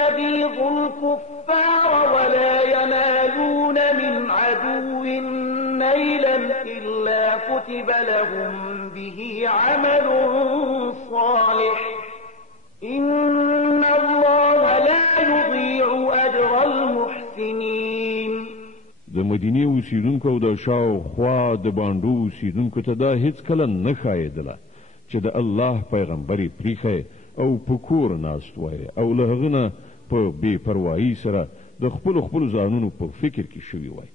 يغيظ الكفار ولا ينالون من عدو نيلا إلا كتب لهم به عمل صالح إن الله لا يضيع أجر المحسنين. د مدینه اوسیدونکو او د شاوخوا د باندو اوسیدونکو ته دا هیڅ کله نه ښایېدله چې د الله پیغمبر یې پریښی او په کور ناست وای او له هغه نه په بې پروایي سره د خپلو ځانونو په فکر کې شوي وای،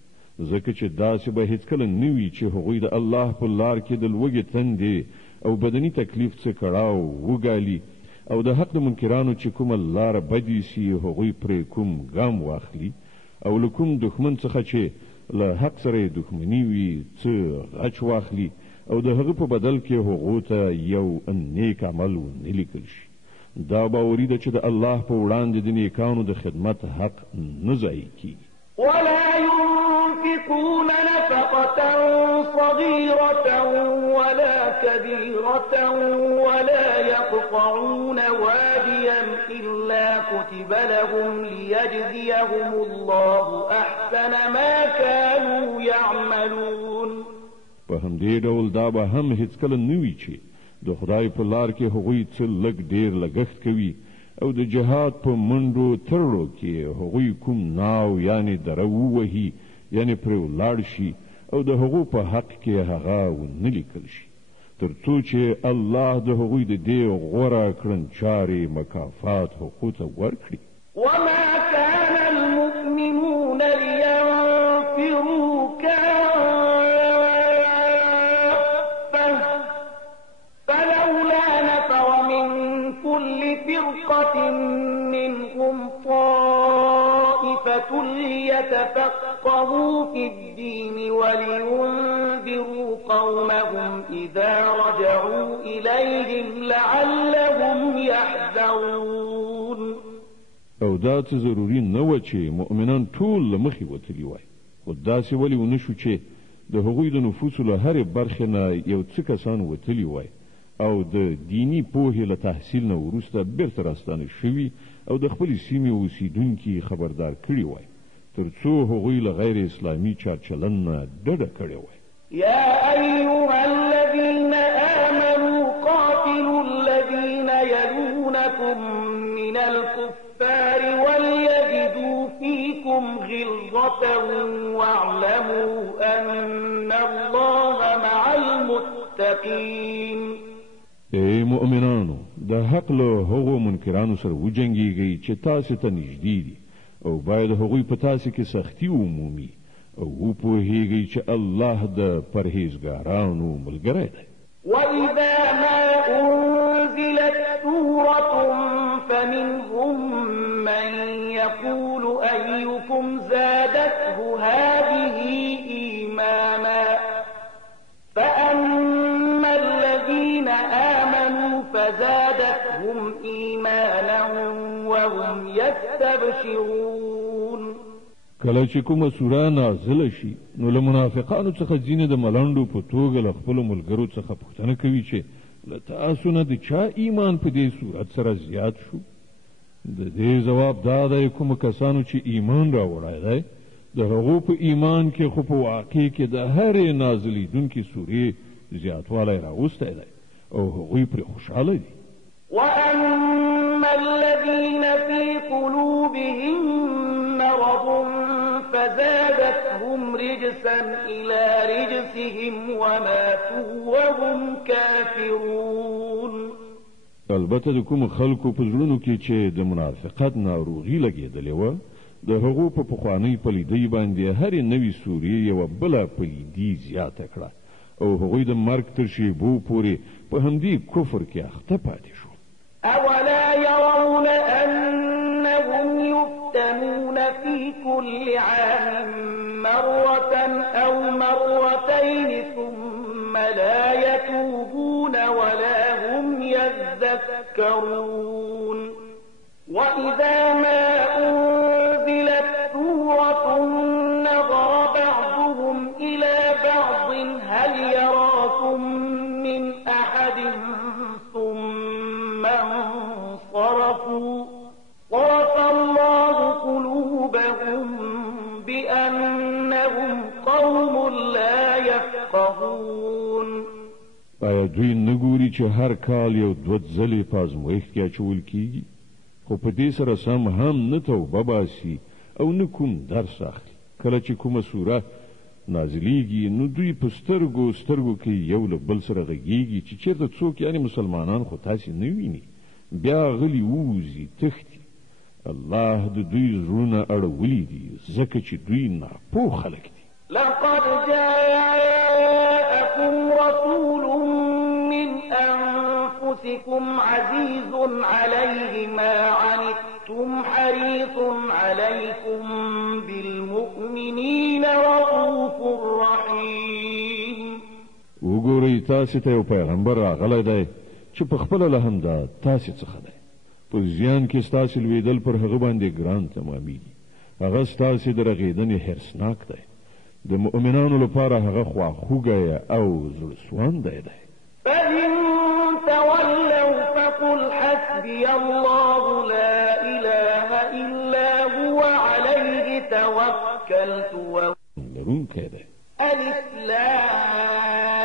ځکه چې داسې به هیڅکله نه وي چې هغوی د الله په لار کې د لوږې تندې او بدني تکلیف څه کړاو وګالي او د حق د منکرانو چې کومه لاره بدې سي هغوی پرې کوم ګام واخلي او له کوم دښمن څخه چې له حق سره یې دښمني وي څه غچ واخلي او د هغه په بدل کې هغو ته یو نیک عمل ونه لیکل شي. دا باوري ده چې د الله په وړاندې د نیکانو د خدمت حق نه ضایع کیږي. ولا ينفقون نفقة صغيرة ولا كبيرة ولا يقطعون واديا إلا كتب لهم ليجزيهم الله أحسن ما كانوا يعملون. په همدې ډول دا به هم هیڅکله نه وي چې د خدای په لار کې هغوی څه لږ ډېر لګښت کوي او د جهاد په منډو ترړو کې هغوی کوم ناو یعنی دره ووهي یعنی پرې ولاړ شي او د هغو په حق کې هغه ونه لیکل شي تر څو چې الله د هغوی د دې غوره کړنچارې مکافات هغو ته ورکړي. وما كان المؤمنون لينفروا فرقة منهم طائفة ليتفقهوا في الدين ولينذروا قومهم إذا رجعوا إليهم لعلهم يحذرون. او دا څه ضروري نه و چې مؤمنان ټول له مخې وتلي وای، خو داسې ولې ونه شو چې د هغوی د نفوسو له هرې برخې نه یو څه کسان وتلي وای او د دینی پوهې له تحصیل نه وروسته بیرته راستانه شوي او د خپلې سیمې اوسیدونکي خبردار کړي وای تر څو هغوی له غیر اسلامي چارچلن نه ډډه کړې وای. يا أيها الذين آمنوا قاتلوا الذين يلونكم من الكفار وليجدوا فيكم غلظة واعلموا أن الله مع المتقين. ای مؤمنانو د حق له هغو منکرانو سره وجنګیږئ چې تاسو ته نږدې دي او باید هغوی په تاسو کې سختي ومومي او وپوهیږئ چې الله د پرهیزګارانو ملګری دی. وإذا ما أنزلت سورة فمنهم من يقول أيكم زادته هذه إيمانا فأما الذين آمنوا فزادتهم إيمانا وهم يستبشرون. کله چې کومه سوره نازله شي نو له منافقانو څخه ځینې د ملنډو په توګه له خپلو ملګرو څخه پوښتنه کوي چې له تاسو نه د چا ایمان په دې صورت سره زیات شو؟ د دې ځواب دا دی کومو کسانو چې ایمان راوړی دی د هغو په ایمان کې خو په واقع کې د هرې نازلېدونکې سورې زیاتوالی راوستی دی او هغوی پرې خوشحاله دي. وأما الذين في قلوبهم مرض فزادتهم رجسا إلى رجسهم وماتوا وهم كافرون. البته د کوم خلکو په زړونو کې چې د منافقت ناروغي لګېدلې وه د هغو په پخوانۍ پلیدۍ باندې هرې نوې سورې یوه بله پلیدي زیاته کړه او هغوی د مرګ تر شېبو پورې په همدې کفر کې اخته پاتې شول. أولا يرون أنهم يفتنون في كل عام مرة أو مرتين ثم لا يتوبون ولا هم يذكرون. تذكرون وإذا ما أنزلت سورة نظر بعضهم إلى بعض هل يراكم من أحد ثم انصرفوا صرف الله قلوبهم بأنهم قوم لا يفقهون. آیا دوی نګوري چې هر کال یو دوه ځلې په ازمویښت کې اچول کیږي، خو په دې سره سم هم نه توبه باسي او نه کوم درس اخلي. کله چې کومه سوره نازلیږي نو دوی په سترګو کې یو له بل سره غږیږي چې چېرته څوک یعنی مسلمانان خو تاسې نه ویني، بیا غلي ووځي تښتي. الله د دوی زړونه اړولي دي ځکه چې دوی ناپوه خلک دي. لقد جاءكم رسول من أنفسكم عزيز عليه ما عنتم حريص عليكم بالمؤمنين رؤوف رحيم. وګورئ تاسې ته یو پیغمبر راغلی دی چې په خپله له همدا تاسې څخه دی. په زیان کې ستاسې لوېدل پر هغه باندې ګران تمامېږي. هغه ستاسې د رغېدنې حرصناک دی. د مؤمنانو لپاره هغه خواخوږی او زړهسواندی دی. فإن تولوا فقل حسبي الله لا إله إلا هو عليه توكلت لرونکی دی. ألف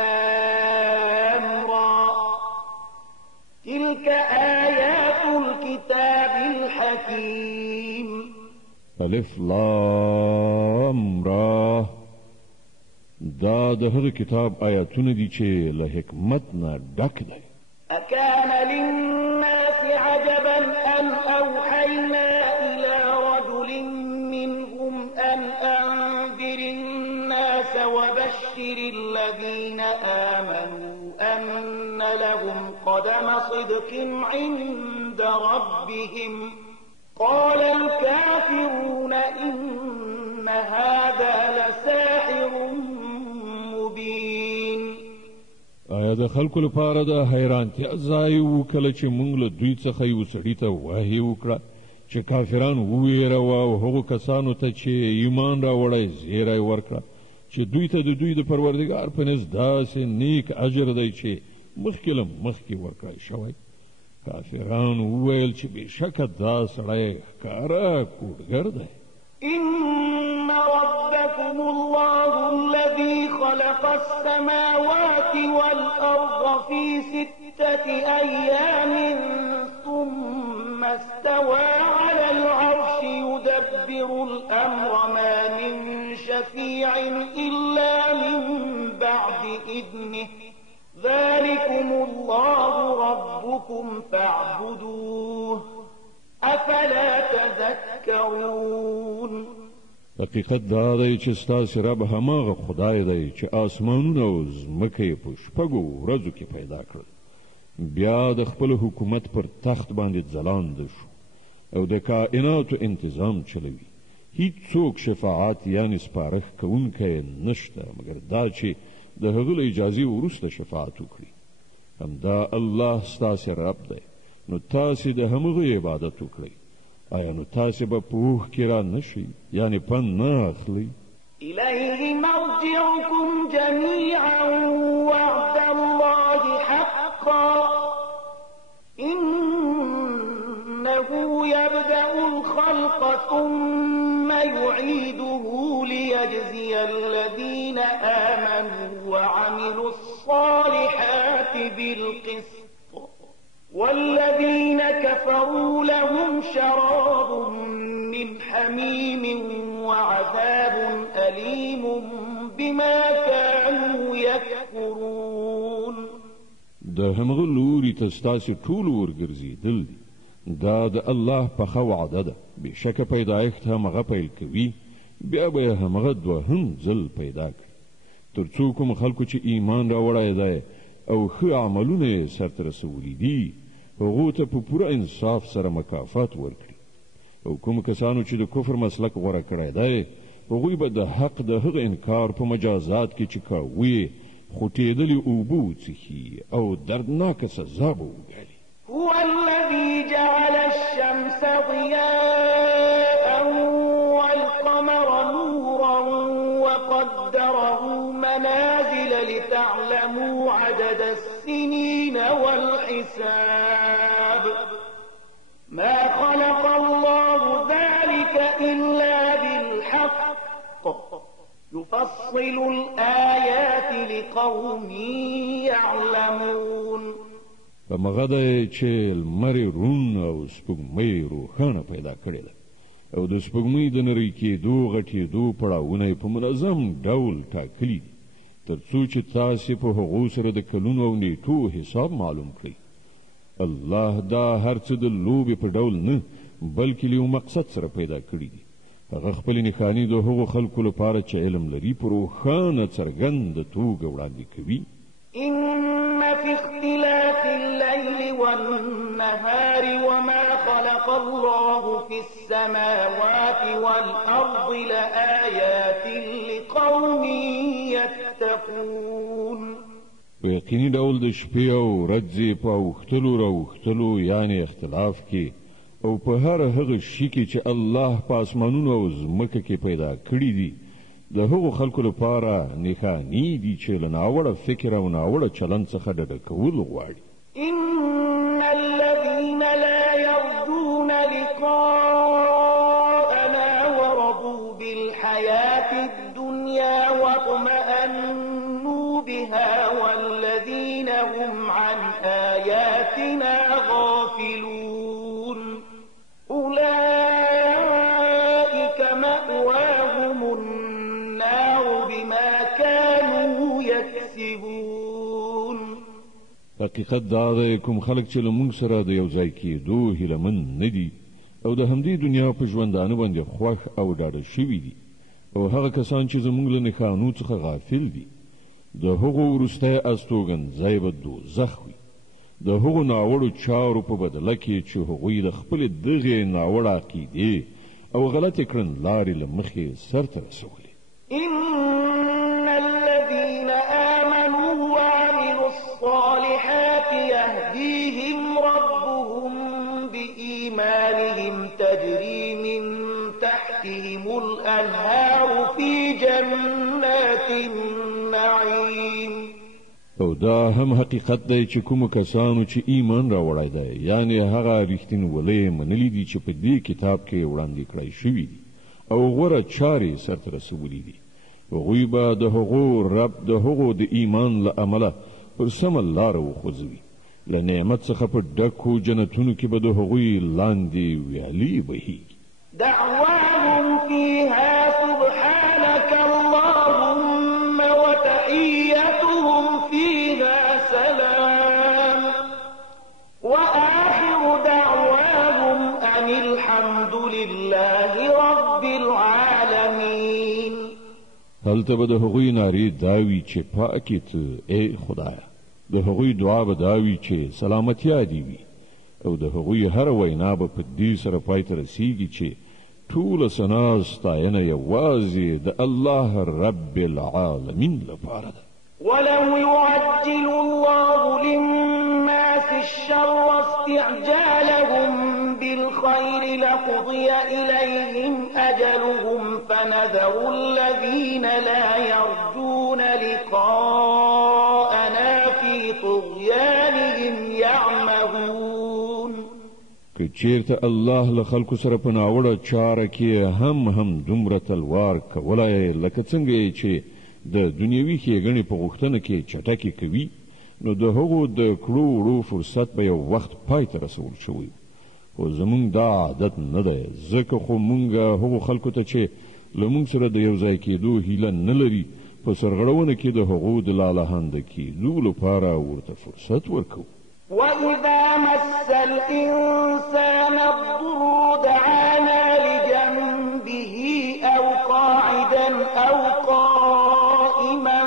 لام را تلك آيات الكتاب الحكيم. الف لام را دا د هغه کتاب آیاتونه دي چې له حکمت نه ډک دی. أكان للناس عجبا أن أوحينا إلى رجل منهم أن أنذر الناس وبشر الذين آمنوا أن لهم قدم صدق عند ربهم قال الكافرون إن هذا لساحر مبين. آیا د خلکو لپاره د حیرانتیا ځای و کله چې موږ له دوی څخه یو سړي ته وحی وکړه چې کافران وویروه او هغو کسانو ته چې ایمان راوړی زیری ورکړه چې دوی ته د دوی د پروردګار په نزد داسې نیک اجر دی چې مخکې له مخکې ورکړی شوی. کافران وویل چې بېشکه دا سړی ښکاره کوډګر دی. إن ربكم الله الذي خلق السماوات والأرض في 6 أيام ثم استوى على العرش يدبر الأمر ما من شفيع إلا من بعد إذنه ذلكم الله ربكم فاعبدوه أفلا تذكرون. حقیقت دا دی چې ستاسې رب هماغه خدای دی چې آسمانونه او ځمکه یې په شپږو ورځو کې پیدا کړل، بیا د خپل حکومت پر تخت باندې ځلانده شو او د کائناتو انتظام چلوي. هیڅوک شفاعت یعنی سپارښت کوونکی نشته مګر دا چې د هغه له اجازې وروسته شفاعت وکړي. همدا الله ستاسې رب دی، نو تاسې د همغه عبادت وکړئ. آیا نو تاسې به په اوښ کې را نشئ یعنی پند نه اخلئ؟ إليه مرجعكم جميعا وعد الله حقا إنه يبدأ الخلق ثم يعيده ليجزي الذين آمنوا وعملوا الصالحات بالقسط والذين كفروا لهم شراب من حميم وعذاب أليم بما كانوا يكفرون. د همغه لوري ته ستاسې ټول ورګرځېدل دي. دا د الله پخه وعده ده. بېشکه پیدایښت همغه پیل کوي بیا به یې همغه دوهم ځل پیدا کړي تر څو کوم خلکو چې ایمان راوړی دی او ښه عملونه یې سرته رسولي دي هغو ته په پوره انصاف سره مکافات ورکړي. او کوم کسانو چې د کفر مسلک غوره کړی دی هغوی به د حق د هغه انکار په مجازات کې چې کاوه خوټېدلې اوبه وڅښي او دردناکه سزا به وګالي. هو الذي جعل الشمس ضياء والقمر نورا وقدره منازل لتعلموا عدد السنين والحساب ما خلق الله ذلك إلا بالحق يفصل الآيات لقوم يعلمون. په مغده چې لمر رون او سپوږمۍ روښانه پیدا کړې ده او د سپوږمۍ د نری کېدو غټېدو پړاوونه په منظم ډول ټاکلي دي تر څو چې تاسې په هغو سره د کلونو او نیټو حساب معلوم کړئ. الله دا هر څه د لوبې په ډول نه بلکې له یو مقصد سره پیدا کړي دي. هغه خپلې نښانې د هغو خلکو لپاره چې علم لري په روښانه څرګنده توګه وړاندې کوي. إن في اختلاف الليل والنهار وما خلق الله في السماوات والأرض لآيات لقوم يتقون. په یقیني ډول د شپې او ورځې په اوښتلو راوښتلو یعنې اختلاف کې او په هر هغه شي کې چې الله په اسمانونو او ځمکه کې پیدا کړي دي د هغو خلکو لپاره نښانې دي چې له ناوړه فکر او ناوړه چلند څخه ډډه کول غواړي. إن الذين لا يرجون لقاءنا ورضوا بالحياة الدنيا واطمأنوا بها والذين هم عن آياتنا غافلون أولئك مأواهم النار بما كانوا يكسبون. حقیقت دا دی کوم خلک چې له موږ سره د یو ځای کېدو هیلهمن نه دي او د همدې دنیا په ژوندانه باندې خوښ او ډاډه شوي دي او هغه کسان چې زموږ له نښانو څخه غافل دي د هغو وروستی استوګنځی به دوزخ وي. د هغو ناوړو چارو په بدله کې چې هغوی د خپلې دغې ناوړه عقیدې او غلطې کړنلارې له مخې سرته رسولې. إن الذين آمنوا وعملوا الصالحات يهديهم ربهم بإيمانهم تجري من تحتهم الأنهار في جنات النعيم. او دا هم حقیقت دی چې کوم کسانو چې ایمان راوړی دی یعنی هغه رښتینولۍ منلي دي چې په دې کتاب کې وړاندې کړی شوي دي او غوره چارې سرته رسولي دي هغوی به د هغو رب د هغو د ایمان له امله پر سمه لاره وخوځوي. له نعمت څخه په ډکو جنتونو کې به د هغوی لاندې ویالې بهیږي. دعواهم فيها سبحانك اللهم وتحيتهم فيها سلام وآخر دعواهم أن الحمد لله رب العالمين. هلته به د هغوی نارې داوي چې پاکې ته ای خدایه د هغوی دعا به داوي چې سلامتیا دې وي او د هغوی هر وینا به په دې سره پای ته رسیږي چې ټوله ثنا ستاینه یوازې د الله رب العالمین لپاره ده. ولو يعجل الله للناس الشر استعجالهم بالخير لقضي إليهم أجلهم فنذر الذين لا يرجون لقاءنا في طغيانهم يعمهون. که چیرته الله له خلکو سره په ناوړه چاره کې هم دومره تلوار کولای لکه څنګه چې د دنیوي ښېګڼې په غوښتنه کې چټکې کوي نو د هغو د کړو وړو فرصت به یو وخت پای ته رسول شوی خو زمونږ دا عادت نه دی ځکه خو مونږ هغو خلکو ته چې له مونږ سره د یو ځای کېدو هیله نه لري په سرغړونه کې د هغو د لالهانده کېدو لپاره ورته فرصت ورکوو. وإذا مس الإنسان الضر دعانا لجنبه أو قاعدا أو قائما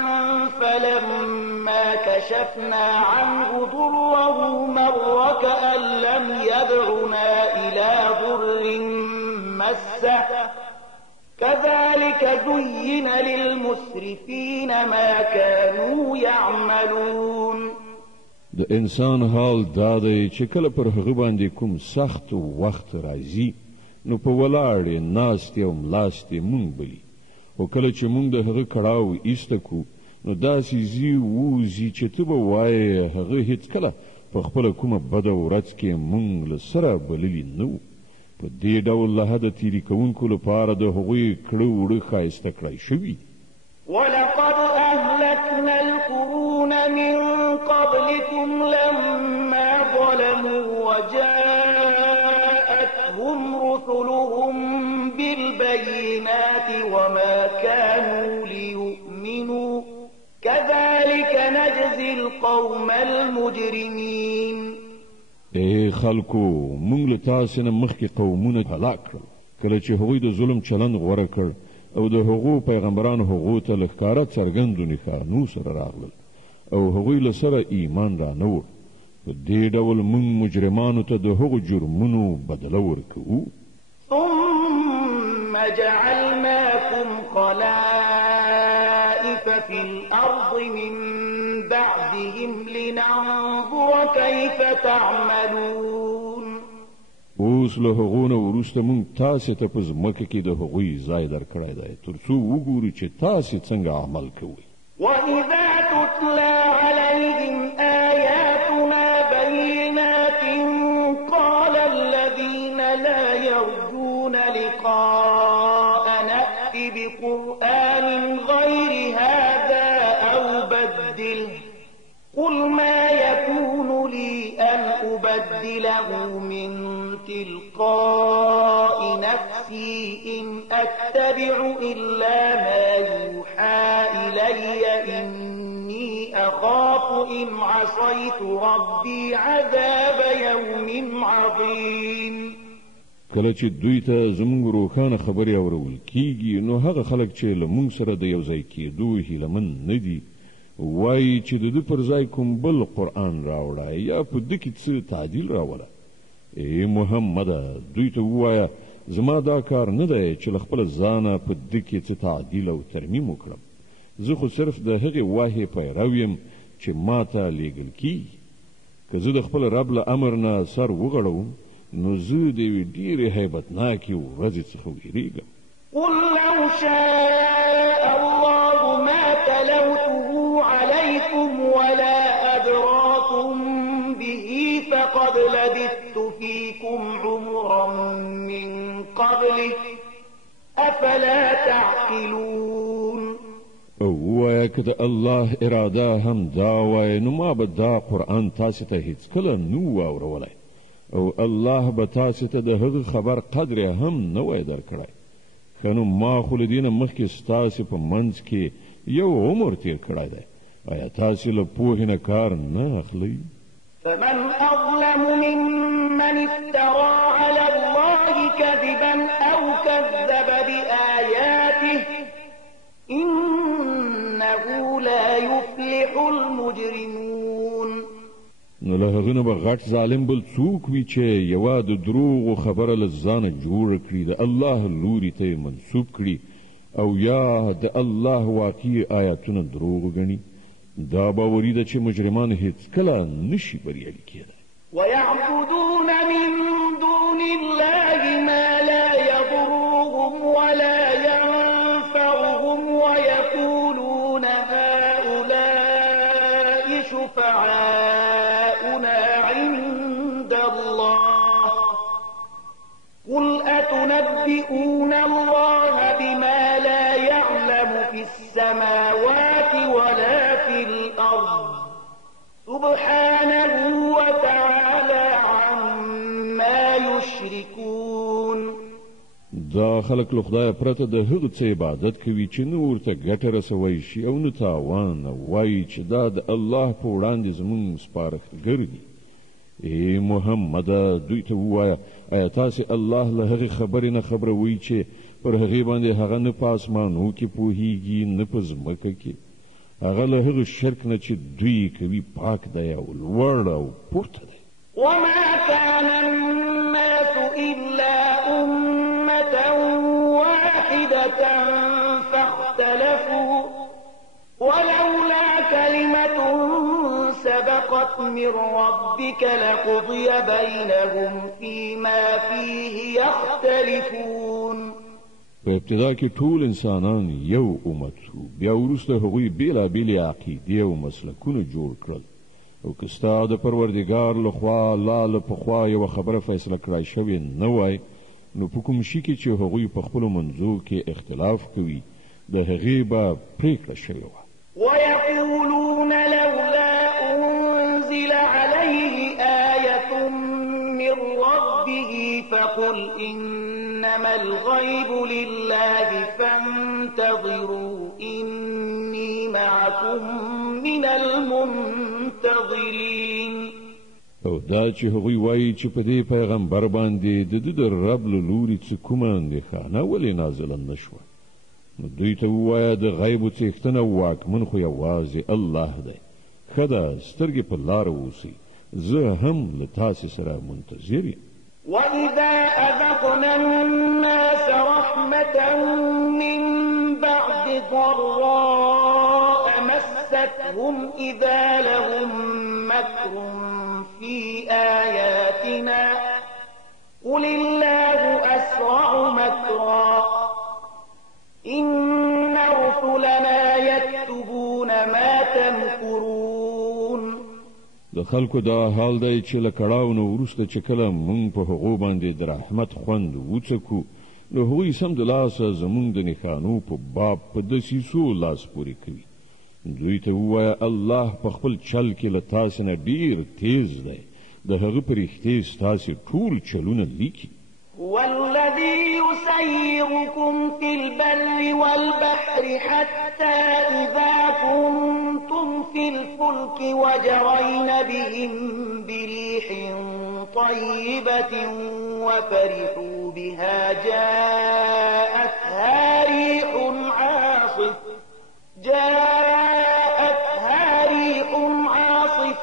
فلما كشفنا عنه ضره مر كأن لم يدعنا إلى ضر مسه كذلك زين للمسرفين ما كانوا يعملون. د انسان حال دا دی چې کله پر هغه باندې کوم سخت وخت راځي نو په ولاړې ناستې او ملاستې مونږ بلی او کله چې مونږ د هغه کړاو ایسته کو نو داسې ځي ووځي چې ته به وایې هغه هېڅکله په خپله کومه بده ورځ کې مونږ له سره بللي نه وو په دې ډول له حده تېري کوونکو لپاره د هغوی کړه وړه ښایسته کړی شوي ولقد أهلكنا القرون من قبلكم لما ظلموا وجاءتهم رسلهم بالبينات وما كانوا ليؤمنوا كذلك نجزي القوم المجرمين ای خلکو مونږ له تاسو نه مخکې قومونه هلاک کړل کله چې هغوی د ظلم چلند غوره کړ او د هغو پیغمبرانو هغو ته له ښکاره څرګندو نښانو سره راغلل او هغوی له سره ایمان را نه وړ په دې ډول مونږ مجرمانو ته د هغو جرمونو بدله ورکوو ثم جعلناكم خلائف في الأرض من بعدهم لننظر كيف تعملون اوس له هغو نه وروسته مونږ تاسې ته په ځمکه کې د هغوی ځای درکړی دی تر څو وګورو چې تاسې څنګه عمل کوئ وإذا تتلى عليهم آياتنا بينات قال الذين لا يرجون لقاءنا ائت بقرآن غير هذا أو بدله قل ما يكون لي أن أبدله من تلقاء نفسي إن أتبع إلا ما يوحى إلي إني أخاف إن عصيت ربي عذاب يوم عظيم کله چې دوی ته زموږ روښانه خبرې اورول کیږي نو هغه خلک چې له موږ سره د یو ځای کېدو هیلهمن نه دي وایي چې د ده پر ځای کوم بل قرآن راوړه یا په ده کې څه تعدیل راوله ای محمده دوی ته ووایه زما دا کار نه دی چې له خپله ځانه په ده کې څه تعدیل او ترمیم وکړم زه خو صرف د هغې واحې پیرو یم چې ما ته لیږل کیږي که زه د خپل رب له امر نه سر وغړوم نو زه د یوې ډېرې هیبتناکې ورځې څخه ویرېږم قل لو شاء الله ما تلوته عليكم ولا أدراكم به فقد لبثت فيكم عمرا من قبله أفلا تعقلون او ووایه که د الله اراده هم دا وای نو ما به دا قرآن تاسې ته هېڅکله نه واورولی او الله به تاسې ته د هغه خبر قدر هم نه وای درکړی ښه نو ما خو له دې نه مخکې ستاسې په منځ کې یو عمر تېر کړی دی آیا تاسې له پوهې نه کار نه اخلئ فمن أظلم ممن افترى على الله كذبا أو كذب بآياته إنه لا يفلح المجرمون نو له هغه نه به غټ ظالم بل څوک وي چې یوه د دروغو خبره له ځانه جوړه کړي د الله لوري ته منسوب کړي او یا د الله واقعي آیاتونه دروغ ګڼي دا باوري ده چې مجرمان هېڅکله نشي بریالي کېدی ويعبدون من دون الله ما لا يضرهم ولا ينفعهم ويقولون هؤلاء شفعاؤنا عند الله قل أتنبئون الله بما لا يعلم في السماوات ولا في الأرض سبحانه وتعالى عما يشركون دا خلک له خدایه پرته د هغه څه عبادت کوي چې نه ورته ګټه رسوی شي او نه تاوان وایي چې دا د الله په وړاندې زموږ سپارښتګر دي ای محمده دوی ته ووایه آیا تاسې الله له هغې خبرې نه خبروئ چې پر هغې باندې هغه نه په اسمانو کې پوهیږي نه په ځمکه کې هغه له هغه شرک نه چې دوی کوي پاک دی او لوړ او پورته دی وما كان الناس إلا أمة واحدة فاختلفوا ولولا كلمة سبقت من ربك لقضي بينهم فيما فيه يختلفون. په ابتدا کې ټول انسانان یو امت وو، بیا وروسته هغوی بېلابېلې عقیدې او مسلکونه جوړ کړل، او که ستا د پروردګار لخوا لا له پخوا یوه خبره فیصله کړای شوې نه وای، نو په کوم شي کې چې هغوی په خپلو منځو کې اختلاف کوي د هغې به پرېکړه شوې وه. ويقولون لولا أنزل عليه آية من ربه فقل إنما الغيب لله فانتظروا إني معكم من المنتظرين. او دا چې هغوی وایي چې په دې پیغمبر باندې د ده د رب له لوري څه کومه اندېښانه ولې نازله نه شوه، نو دوی ته ووایه د غیبو څښتنه واکمن خو یوازې الله دی. ښه ده سترګې په لاره اوسئ، زه هم له تاسې سره منتظر یم. وإذا أذقنا الناس رحمة من بعد ضراء مستهم إذا لهم مكر في آياتنا قل الله أسرع مكرا إن رسلنا يكتبون ما تمكرون. د خلکو دا حال دی چې له کړاو نه وروسته چې کله موږ په هغو باندې د رحمت خوند وڅکو، نو هغوی سمدلاسه زموږ د نښانو په باب په دسیسو لاس پورې کوي. دوی ته ووایه الله په خپل چل کې له تاسې نه ډېر تیز دی، د هغه په رښتې ستاسې ټول چلونه لیکي. هو الذي يسيركم في البر والبحر حتى إذا كنتم في الفلك وجرين بهم بريح طيبة وفرحوا بها جاءتها ريح عاصف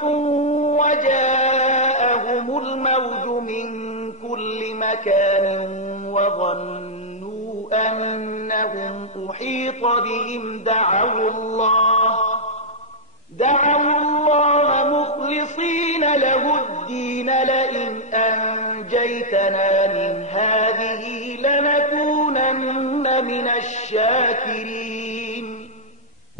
وجاءهم الموج من كل مكان وظنوا أنهم أحيط بهم دعوا الله مخلصين له الدين لئن أنجيتنا من هذه لنكونن من الشاكرين.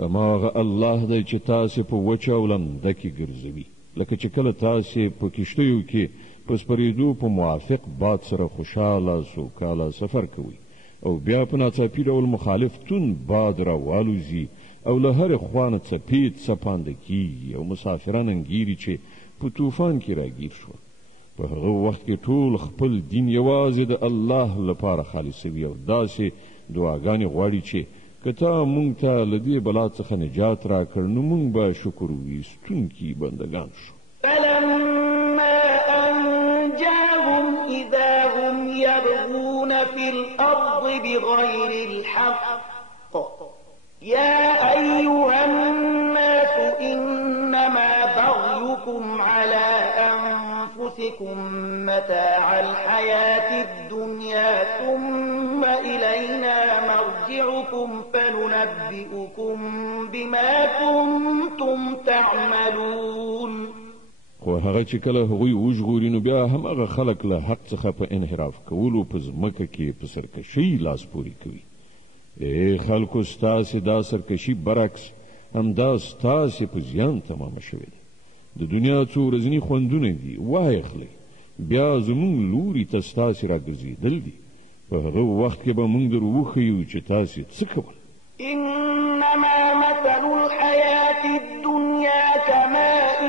هماغه الله دی چې تاسې په وچه او لمده کې ګرځوي، لکه چې کله تاسې په کښتیو کې په سپرېدو په موافق باد سره خوشحاله سوکاله سفر کوئ، او بیا په ناڅاپي ډول مخالف توند باد راوالوځي او له هرې خوا نه څپې څپانده کېږي او مسافران انګیري چې په طوفان کې راګیر شول. په هغه وخت کې ټول خپل دین یوازې د الله لپاره خالصوي او داسې دعاګانې غواړي چې که تا مونږ ته له دې بلا څخه نجات راکړ نو مونږ به شکر ویستونکي بندګان شو. فلما أنجاهم إذا هم يبغون في الأرض بغير الحق يا أيها الناس إنما بغيكم على أنفسكم متاع الحياة الدنيا ثم إلينا مرجعكم فننبئكم بما كنتم تعملون. خو هغه چې کله هغوی وژغوري نو بیا هم هغه خلک له حق څخه په انحراف کولو په ځمکه کې په سرکشۍ لاس پورې کوي. خلکو ستاسې دا سرکشي برعکس همدا ستاسې په زیان تمامه شوې ده. د دنیا څو ورځني خوندونه دي واخلئ، بیا زموږ لوري ته ستاسې راګرځېدل دي. په هغه وخت کې به موږ در وښیو چې تاسې څه کول. إنما مثل الحياة الدنيا كماء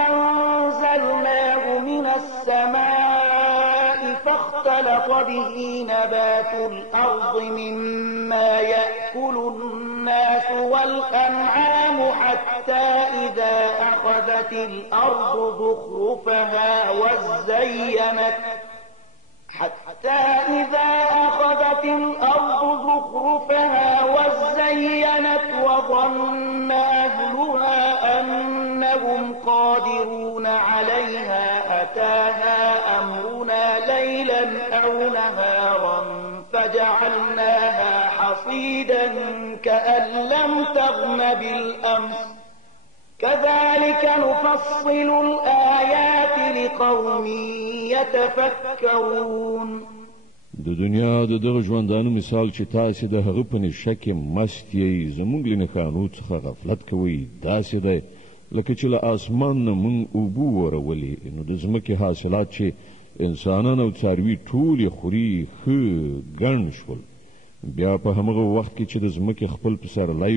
أنزلناه من السماء فاختلط به نبات الأرض مما يأكل الناس والأنعام حتى إذا أخذت الأرض زخرفها وزينت وظن أهلها أنهم قادرون عليها أتاها أمرنا ليلا أو نهارا فجعلناها حصيدا كأن لم تغن بالأمس كذلك نفصل الآيات لقوم يتفكرون. د دنیا د دغه ژوندانو مثال چې تاسې د هغه په نشه کې مست یې زموږ له نښانو څخه غفلت کوئ داسې دی لکه چې له اسمان نه موږ اوبه ورولې نو د ځمکې حاصلات چې انسانان او څاروي ټول یې خوري ښه ګڼ شول. بیا په همغه وخت کې چې د ځمکې خپل پسرلی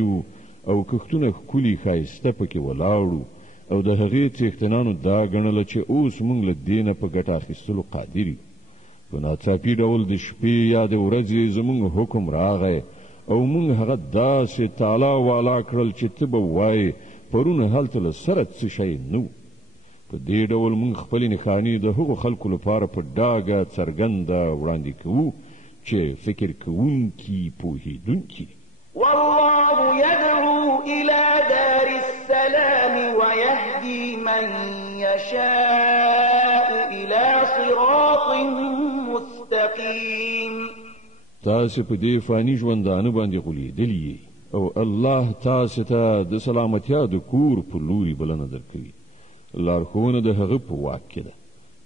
او کښتونه ښکلي ښایسته پکې ولاړو او د هغې څښتنانو دا ګڼله چې اوس موږ له دې نه په ګټه اخیستلو قادر یو. په ناڅاپي ډول د شپې یا د ورځې زموږ حکم راغی او موږ هغه داسې تالا والا کړل چې ته به وایې پرون هلته له سره څه شی نه و. په دې ډول موږ خپلې نښانې د هغو خلکو لپاره په ډاګه څرګنده وړاندې کوو چې فکر کوونکي پوهېدونکي. والله يدعو إلى دار السلام ويهدي من يشاء إلى صراط مستقيم. تاسو په دې فاني ژوندانه باندې غولېدلي او الله تاسو ته د سلامتیا د کور په لوري بلنه درکوي. لارښوونه د هغه په واک کې ده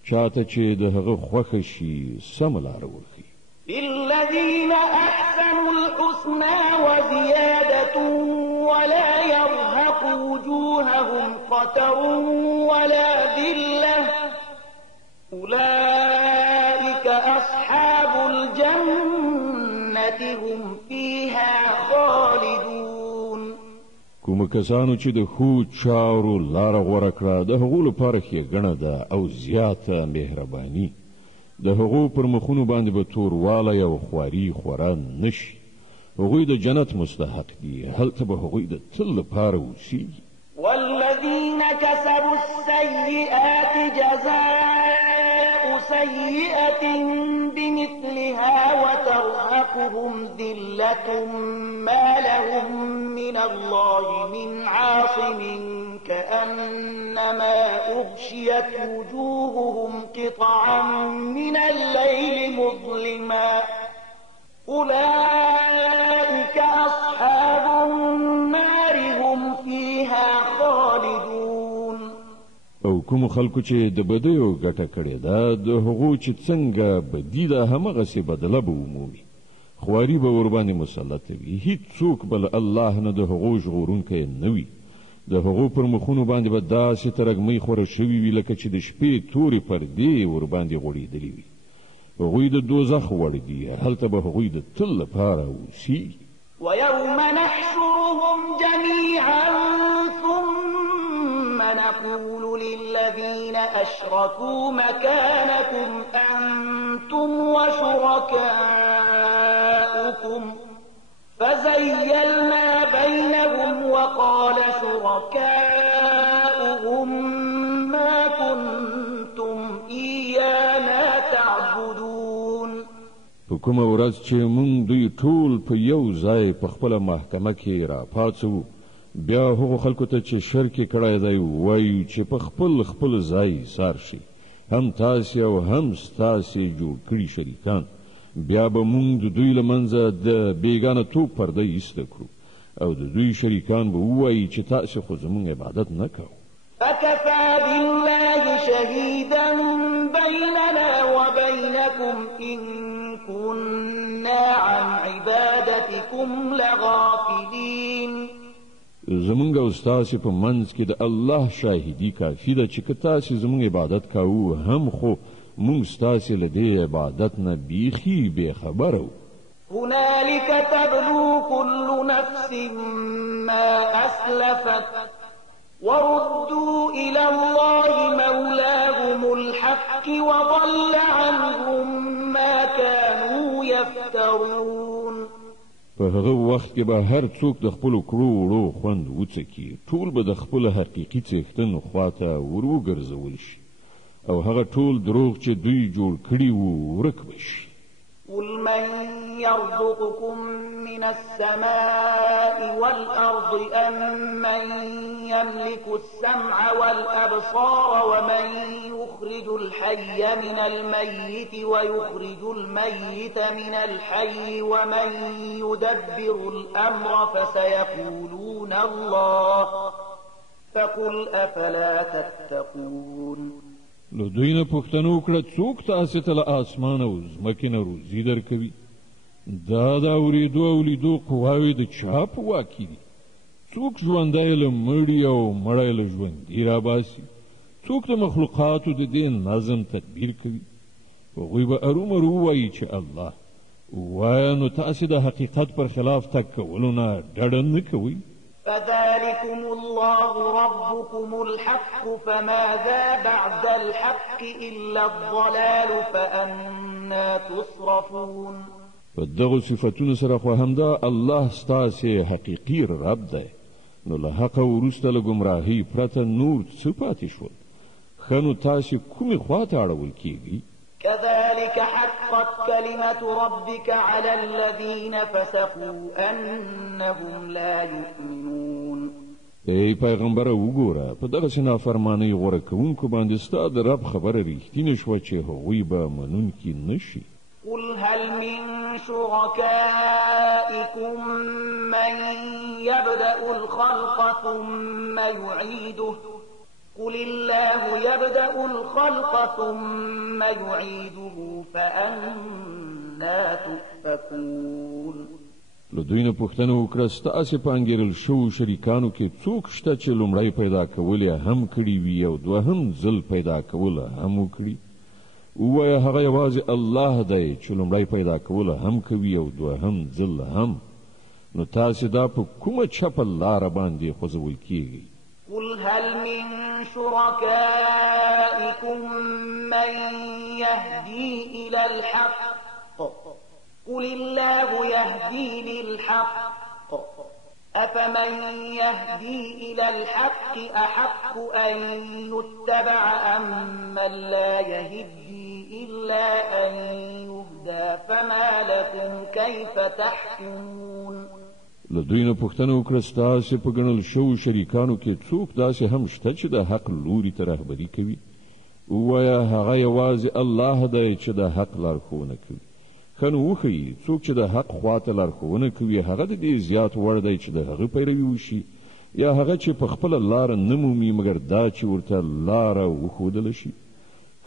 چاته چې د هغه خوښه شي سمه لاره وښيي. للذين أحسنوا الحسنى وزيادة ولا يرهق وجوههم قتر ولا ذلة أولئك أصحاب الجنة هم فيها خالدون. کوم کسانو چې د ښو چارو لاره غوره کړه د هغو لپاره ښېګڼه ده او زیاته مهرباني. د هغو پر مخونو باندې به توروالی او خواري خورا نشي. هغوی د جنت مستحق دي هلته به هغوی د تل لپاره اوسیږي. والذين كسبوا السيئات جزاء سيئة بمثلها وترهقهم ذلة ما لهم من الله من عاصم كأنما أغشيت وجوههم قطعا من الليل مظلما أولئك أصحاب النار هم فيها خالدون. او کوم خلکو چې د بدیو ګټه کړې ده د هغو چې څنګه بدي ده همغسې بدله به ومومي. خواري به ورباندې مسلط وي. هیڅوک بل الله نه د هغو ژغورونکی نه وي. د هغو پر مخونو باندې به داسې ترږمۍ خوره شوي وي لکه چې د شپې تورې پردې ورباندې غوړېدلې وي. هغوی د دوزخ وړ دي هلته به هغوی د تل لپاره اوسیږي. ويوم نحشرهم جميعا ثم نقول للذين أشركوا مكانكم أنتم وشركاؤكم فزيلنا بينهم وقال شركاؤهم ما كنتم إيانا تعبدون. په کومه ورځ چې موږ دوی ټول په یو ځای په خپله محکمه کې راپاڅوو بیا هغو خلکو ته چې شرک یې کړی دی وایو چې په خپل ځای ایثار شي هم تاسې او هم ستاسې جوړ کړي شریکان. بیا به موږ د دوی له منځه د بېګانه توب پرده ایسته کړو او د دوی شریکان به ووایي چې تاسې خو زموږ عبادت نه کوو. فكفى بالله شهيدا بيننا وبينكم إن كنا عن عبادتكم لغافلين. زمونږ او ستاسې په منځ کې د الله شاهدي کافي ده چې که تاسې زمونږ عبادت کوو هم خو مونږ ستاسې له دې عبادت نه بیخي بېخبره وو. هنالك تبلو كل نفس ما أسلفت وردوا إلى الله مولاهم الحق وضل عنهم ما كانوا يفترون. په هغه وخت کې به هر څوک د خپلو کړو وړو خوند وڅکي. ټول به د خپل حقیقي څښتن خواته ور وګرځول شي او هغه ټول دروغ چې دوی جوړ کړي وو ورک به شي. قل من يرزقكم من السماء والأرض أم من يملك السمع والأبصار ومن يخرج الحي من الميت ويخرج الميت من الحي ومن يدبر الأمر فسيقولون الله فقل افلا تتقون. له دوی نه پوښتنه وکړه څوک تاسې ته له اسمان او ځمکې نه روزي درکوي؟ دا د اورېدو او لیدو قواوې د چا په واک کې دي؟ څوک ژوندی له مړي او مړی له ژوندي راباسي؟ څوک د مخلوقاتو د دې نظم تدبیر کوي؟ هغوی به ارومرو ووایي چې الله. ووایه نو تاسې د حقیقت پر خلاف تګ کولو نه ډډه نه کوئ؟ فذلكم الله ربكم الحق فماذا بعد الحق إلا الضلال فأنا تصرفون. په دغو صفتونو سره خو همدا الله ستاسې حقیقي رب دی، نو له حقه وروسته له ګمراهۍ پرته نور څه پاتې شول؟ ښه نو تاسې کومې خواته اړول کیږئ؟ كذلك حقت كلمة ربك على الذين فسقوا أنهم لا يؤمنون. ای پیغمبره وګوره، په دغسې نافرمانۍ غوره کوونکو باندې ستا د رب خبره رښتینې شوه چې هغوی به منونکي نشي. قل هل من شركائكم من يبدأ الخلق ثم يعيده قل الله يبدأ الخلق ثم يعيده فأنا تؤفكون. له دوی نه پوښتنه وکړه ستاسې په انګېرل شوو شریکانو کې څوک شته چې لومړی پیدا کول یې هم کړي وي او دوهم ځل پیدا کول هم وکړي؟ ووایه هغه یوازې الله دی چې لومړی پیدا کول هم کوي او دوهم ځل هم. نو تاسې دا په کومه چپه لاره باندې خوځول کیږئ؟ قل هل من شركائكم من يهدي إلى الحق قل الله يهدي للحق أفمن يهدي إلى الحق أحق أن يتبع أم من لا يهدي إلا أن يهدى فما لكم كيف تحكمون. له دوی نه پوښتنه وکړه ستاسې په ګڼل شوو شریکانو کې څوک داسې هم شته چې د حق لوري ته رهبري کوي؟ ووایه هغه یوازې الله دی چې د حق لارښوونه کوي. ښه نو وښیي څوک چې د حق خواته لارښوونه کوي هغه د دې زیات وړ دی چې د هغه پیروي وشي، یا هغه چې په خپله لاره نه مومي مګر دا چې ورته لاره وښودله شي؟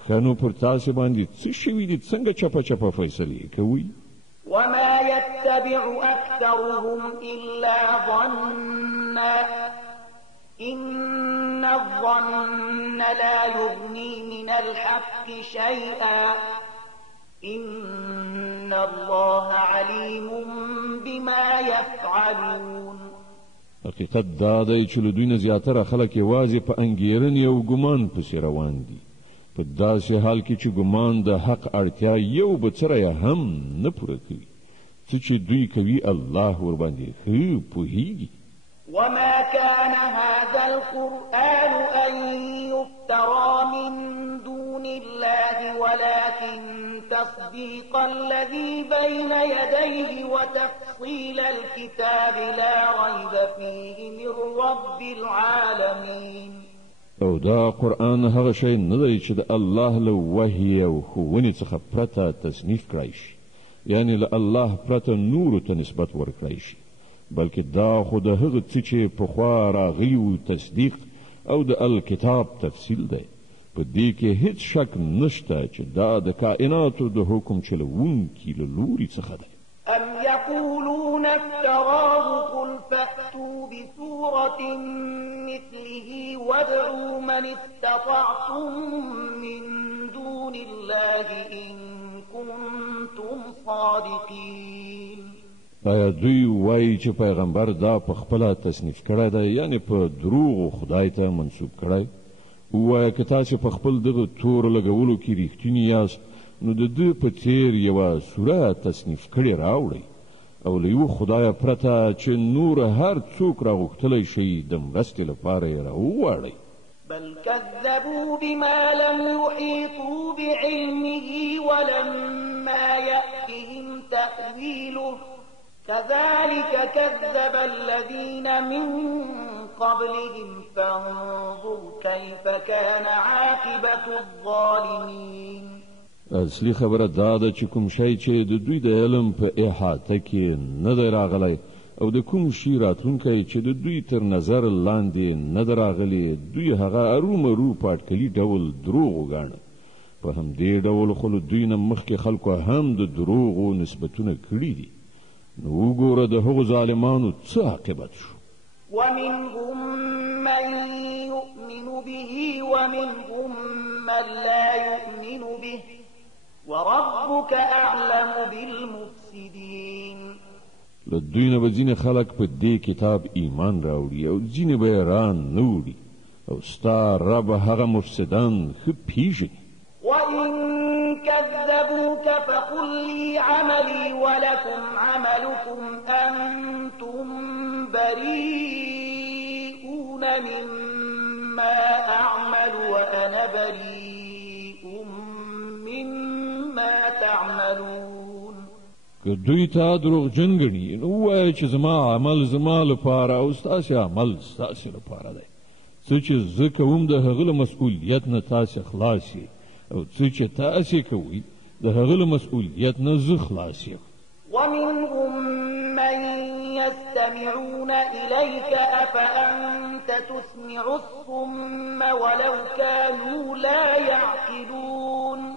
ښه نو پر تاسې باندې څه شوي دي؟ څنګه چپه چپه فیصلې کوئ؟ وما يتبع أكثرهم إلا ظنا إن الظن لا يغني من الحق شيئا إن الله عليم بما يفعلون. حقیقت دا دی چې له دوی نه زیاتره خلک یوازې په انګېرنې او ګمان پسې روان دي، په داسې حال کې چې ګمان د حق اړتیا یو بڅره یې هم نه پوره کوي. څه چې دوی کوي الله ورباندې ښه پوهیږي. وما كان هذا القرآن أن يفترى من دون الله ولكن تصديق الذي بين يديه وتفصيل الكتاب لا ريب فيه من رب العالمين. او دا قرآن هغه شی نه دی چې د الله له وحی او ښوونې څخه پرته تصنیف کړی شي، یعنی له الله پرته نورو ته نسبت ورکړی شي، بلکې دا خو د هغه څه چې پخوا راغلي وو تصدیق او د الکتاب تفصیل دی. په دې کې هیڅ شک نشته چې دا د کائناتو د حکم چلوونکي له لوري څخه دی. أم يقولون افتراه قل فأتوا بسورة مثله وادعوا من استطعتم من دون الله إن كنتم صادقين. آیا دوی وایي چې پیغمبر دا په خپله تصنیف کړی دی، یعنی په دروغو خدای ته منسوب کړی؟ ووایه که تاسې په خپل دغه تور لګولو کې رښتیني یاست نو د ده په څېر یوه سوره تصنیف کړې راوړئ او له یوه خدایه پرته چې نور هر څوک راغوښتلی شي د مرستې لپاره یې راوغواړئ. بل كذبوا بما لم يحيطوا بعلمه ولما يأتهم تأويله كذلك كذب الذين من قبلهم فانظر كيف كان عاقبة الظالمين. اصلي خبره دا ده چې کوم شی چې د دوی د علم په احاطه کې نه دی راغلی او د کوم شي راتلونکی چې د دوی تر نظر لاندې نه دراغلي دوی هغه ارومرو پاټکلي ډول دروغ وګاڼه په همدې ډول خو دوی نه مخکې خلکو هم د دروغو نسبتونه کړي دي نو وګوره د هغو ظالمانو څه عاقبت شو ومنهم من يؤمن به ومنهم من لا يؤمن به وربك أعلم بالمفسدين له دوی نه به ځینې خلک په دې کتاب ایمان راوړي او ځینې به یې ران نه وړي او ستا رب هغه مفسدان ښه پیژني وإن كذبوك فقل لي عملي ولكم عملكم أنتم بريئون مما أعمل وأنا بريء مما تعملون که دوی تا دروغجن ګڼي نو ووایه چې زما عمل زما لپاره او ستاسې عمل ستاسې لپاره دی څه چې زه کوم د هغه له مسؤلیت نه تاسې خلاص یې او څه چې تاسې کوئ د هغه له مسؤلیت نه زه خلاص یم ومنهم من يستمعون إليك أفأنت تسمع الصم ولو كانوا لا يعقلون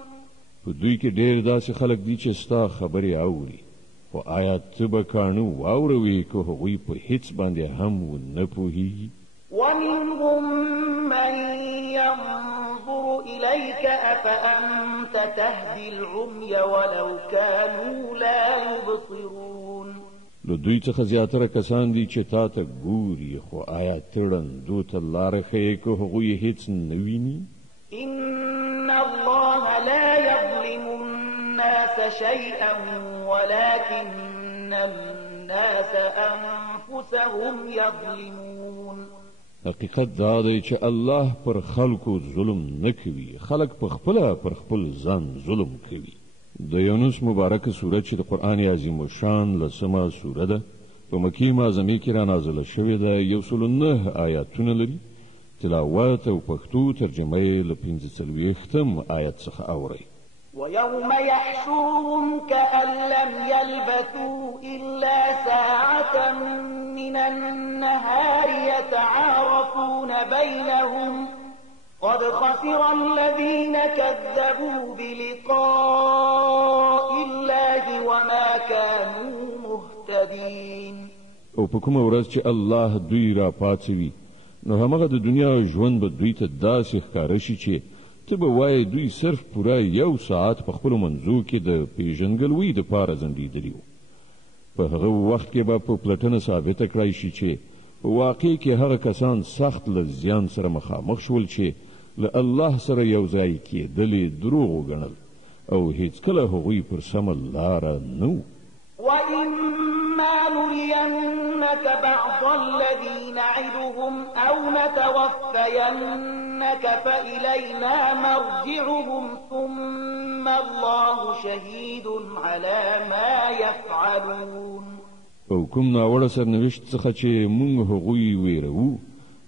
په دوی کې ډېر داسې خلک دي چې ستا خبرې اوري خو آیا ته به کاڼه واوروې که هغوی په هېڅ باندې هم ونه پوهېږي ومنهم من ينظر إليك أفأنت تهدي العمي ولو كانوا لا يبصرون له دوی څخه زیاتره کسان دي چې تا ته ګوري خو آیا ته ړندو ته لاره ښیې که هغوی هېڅ نه ویني إن الله لا يظلم الناس شيئا ولكن الناس أنفسهم يظلمون حقیقت دا دی چې الله پر خلکو ظلم نه کوي خلک په خپله پر خپل ځان ظلم کوي د یونس مبارکه سوره چې د قرآن عظیم الشان لسمه سوره ده په مکې معظمې کې رانازله شوې ده 109 آیاتونه لري تلاوت او پښتو ترجمه یې له 45م آیت څخه اورئ ويوم يحشرهم كأن لم يلبثوا إلا ساعة من النهار يتعارفون بينهم قد خسر الذين كذبوا بلقاء الله وما كانوا مهتدين او په کومه ورځ چې الله دوی را پاڅوي نو همغه د دنیا ژوند به دوی ته داسې ښکاره شي چې ته به وایې دوی صرف پوره 1 ساعت په خپلو منځو کې د پیژنګلوۍ دپاره ځنډېدلي وو په هغه وخت کې به په پلټنه ثابته کړی شي چې په واقع کې هغه کسان سخت له زیان سره مخامخ شول چې له الله سره یو ځای کېدلې دروغ وګڼل او هیڅکله هغوی پر سمه لاره نه وو وإما نرينك بعض الذي نعدهم أو نتوفينك فإلينا مرجعهم ثم الله شهيد على ما يفعلون او کوم ناوړه سرنوشت څخه چې موږ هغوی ویروو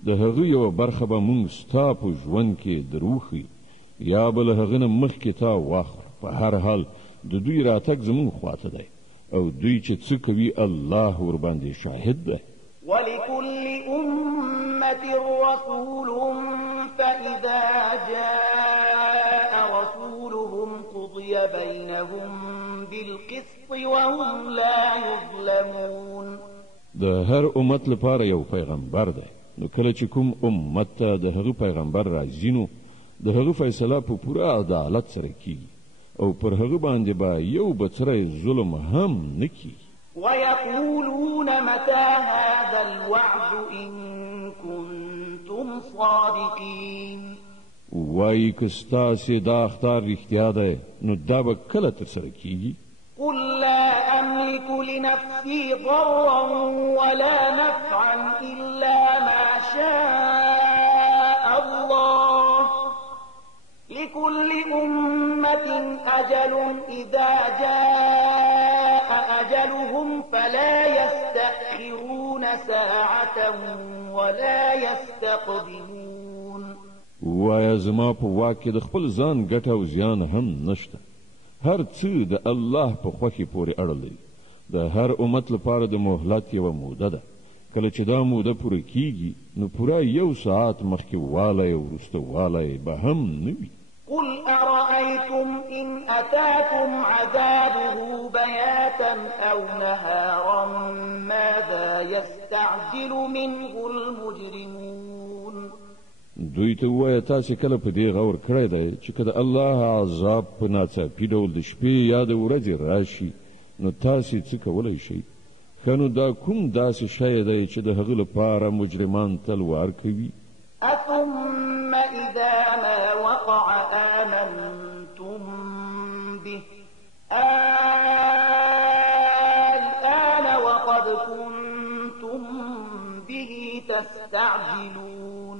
د هغه یوه برخه به موږ ستا په ژوند کې دروښي یا به له هغه نه مخکې تا واخلو په هر حال د دوی راتګ زموږ خواته دی او دوی چې څه کوي الله ورباندې شاهد ده ولكل أمة رسول فإذا جاء رسولهم قضي بينهم بالقسط وهم لا يظلمون د هر امت لپاره یو پیغمبر دی نو کله چې کوم امت ته د هغه پیغمبر راځي نو د هغه فیصله په پوره عدالت سره کیږي او پر هغه باندې به یو بڅری ظلم هم نکی ويقولون متى هذا الوعد إن كنتم صادقين وای که ستاسې دا اختار رښتیا دی نو دا به کله ترسره کیږي قل لا أملك لنفسي ضرا ولا نفعا إلا ما شاء الله لكل أمة أجل إذا جاء أجلهم فلا يستأخرون ساعة ولا يستقدمون وایا زما په واک کې د خپل ځان ګټه او زیان هم نشته هر څه د الله په خوښې پورې اړه لري د هر امت لپاره د مهلت یوه موده ده. کله چې دا موده پوره کیږي نو پوره 1 ساعت مخکې والی او وروسته والی به هم نه وي. قل أرأيتم إن أتاكم عذابه بياتا أو نهارا ماذا يستعجل منه المجرمون. دوی ته ووایه تاسې کله په دې غور کړی دی چې که د الله عذاب په ناڅاپي ډول د شپې یا د ورځې راشي نو تاسې څه کولی شئ؟ ښه نو دا کوم داسې شی دی چې د هغه لپاره مجرمان تلوار کوي؟ أثم إذا ما وقع آمنتم به الآن وقد كنتم به تستعجلون.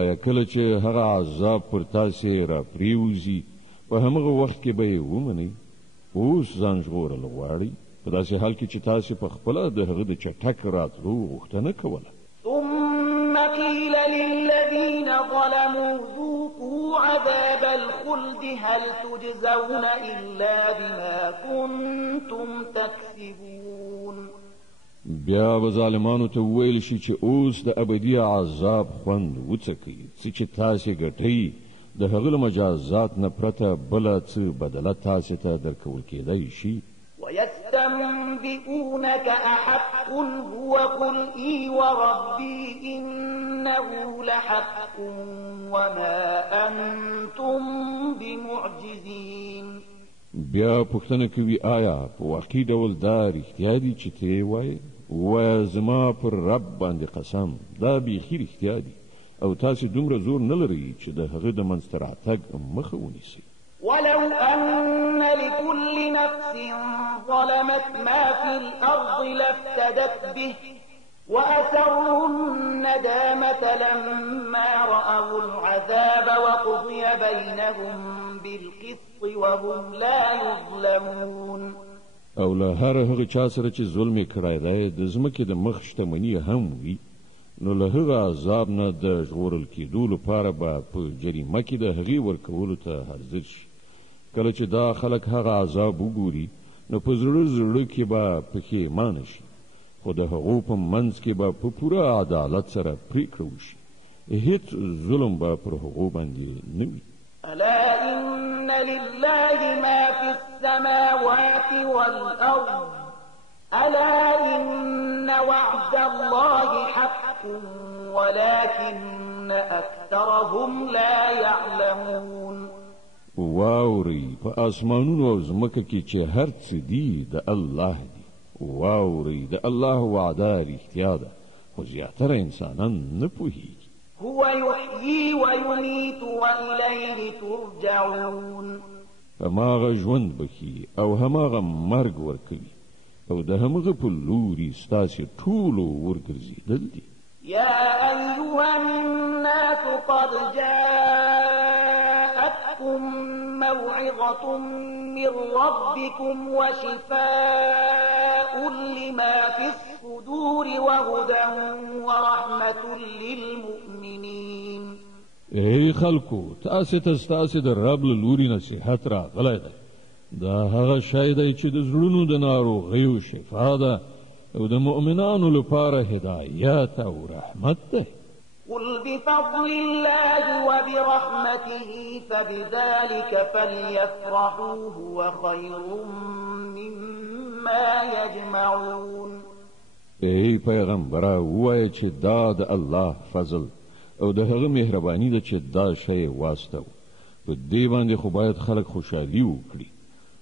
آیا کله چې هغه عذاب پر تاسې را پریوزي په همغه وخت کې به یې ومنئ؟ اوس ځان ژغورل غواړئ په داسې حال کې چې تاسې په خپله د هغه د چټک راتلو غوښتنه کوله. ثم قيل للذين ظلموا ذوقوا عذاب الخلد هل تجزون إلا بما كنتم تكسبون. بیا به ظالمانو ته وویل شي چې اوس د ابدي عذاب خوند وڅکئ څه چې تاسې ګټئ د هغه له مجازات نه پرته بله څه بدله تاسې ته درکول کېدی شي. ويستنبئونك أحق هو قل إي وربي إنه لحق وما أنتم بمعجزين. بیا پوښتنه کوي آیا په واقعي ډول دا رښتیا دي چې ته یې وایې؟ ووایه زما پر رب باندې قسم دا بیخي رښتیا دي او تاسې دومره زور نه لرئ چې د هغه د منځته راتګ مخه ونیسئ. ولو أن لكل نفس ظلمت ما في الأرض لافتدت به وأسروا الندامة لما رأوا العذاب وقضي بينهم بالقسط وهم لا يظلمون. او له هر هغه چا سره چې ظلم یې کړی دی د ځمکې د مخ شتمني هم وي نو له هغه عذاب نه د ژغورل کېدو لپاره به په جریمه کې د هغې ورکولو ته حاضر شي. کله چې دا خلک هغه عذاب وګوري نو په زړه زړه کې به پښیمانه شي خو د هغو په منځ کې به په پوره عدالت سره پریکړه وشي. هیڅ ظلم به پر هغو باندې نه وي. ألا إن لله ما في السماوات والأرض ألا إن وعد الله حق ولكن أكثرهم لا يعلمون. واوري په اسمانونو او ځمکه کې چې هر څه دي د الله دي. واوري د الله وعده رښتیا ده خو زیاتره انسانان نه پوهیږي. هو يحيي ويميت وإليه ترجعون. هماغه ژوند بخي او هماغه مرګ ورکوي او د همغه په لوري ستاسې ټولو ورګرځېدل دي. يا أيها الناس قد جاءتكم موعظة من ربكم وشفاء لما في الصدور وهدى ورحمة للمؤمنين. ای خلکو تاسې ته ستاسې د رب له لوري نصیحت راغلی دی. دا هغه شی دی چې د زړونو د ناروغیو شفا ده او د مؤمنانو لپاره هدایت او رحمت ده. قل بفضل الله وبرحمته فبذلك فليفرحوا هو خير مما يجمعون. ای پیغمبره ووایه چې دا د الله فضل او د هغه مهرباني ده چې دا شی واستو په دې باندې خو باید خلک خوشحالي وکړي.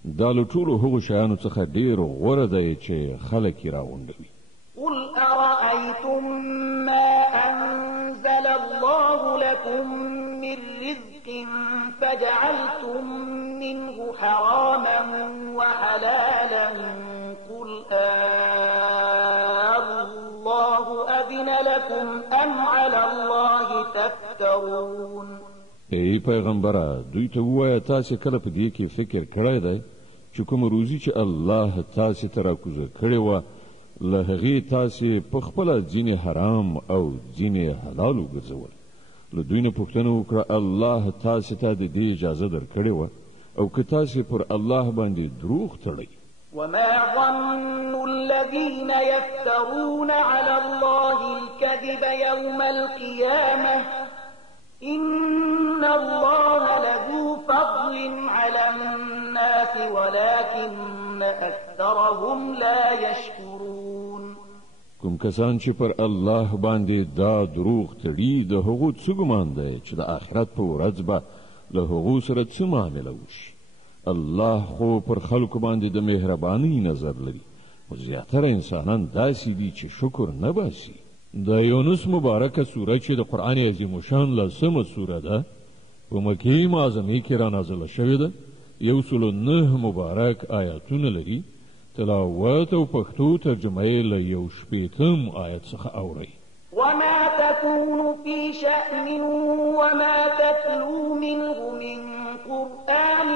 دا له ټولو هغو شیانو څخه ډېر غوره دی چې خلک یې راغونډوي. قل أرأيتم ما أنزل الله لكم من رزق فجعلتم منه حراما وحلالا قل الله أذن لكم أم على الله تفترون. ای پیغمبره دوی ته ووایه تاسې کله په دې کې فکر کړی دی چې کومه روزي چې الله تاسې ته راکوزه کړې وه له هغې تاسې په خپله ځینې حرام او ځینې حلال وګرځول. له دوی نه پوښتنه وکړه الله تاسې ته د دې اجازه درکړې وه او که تاسې پر الله باندې دروغ تړئ وما ظن الذين يفترون على الله الكذب يوم القيامة إن الله لذو فضل على الناس ولكن أكثرهم لا يشكرون. کوم کسان چې پر الله باندې دا دروغ تړي د هغو څه ګمان دی چې د آخرت په ورځ به له هغو سره څه معامله وشي. الله خو پر خلکو باندې د مهربانۍ نظر لري او زیاتره انسانان داسې دي چې شکر نه باسي. د یونس مبارکه سوره چې د قرآن عظیم شان 10مه سوره ده په مکې معظمه کې را نازله شوې ده. 109 مبارک آیاتونه لري. تلاوت او پښتو ترجمه یې له 1 آیت څخه اورئ. وما تكون في شأن وما تتلو منه من قرآن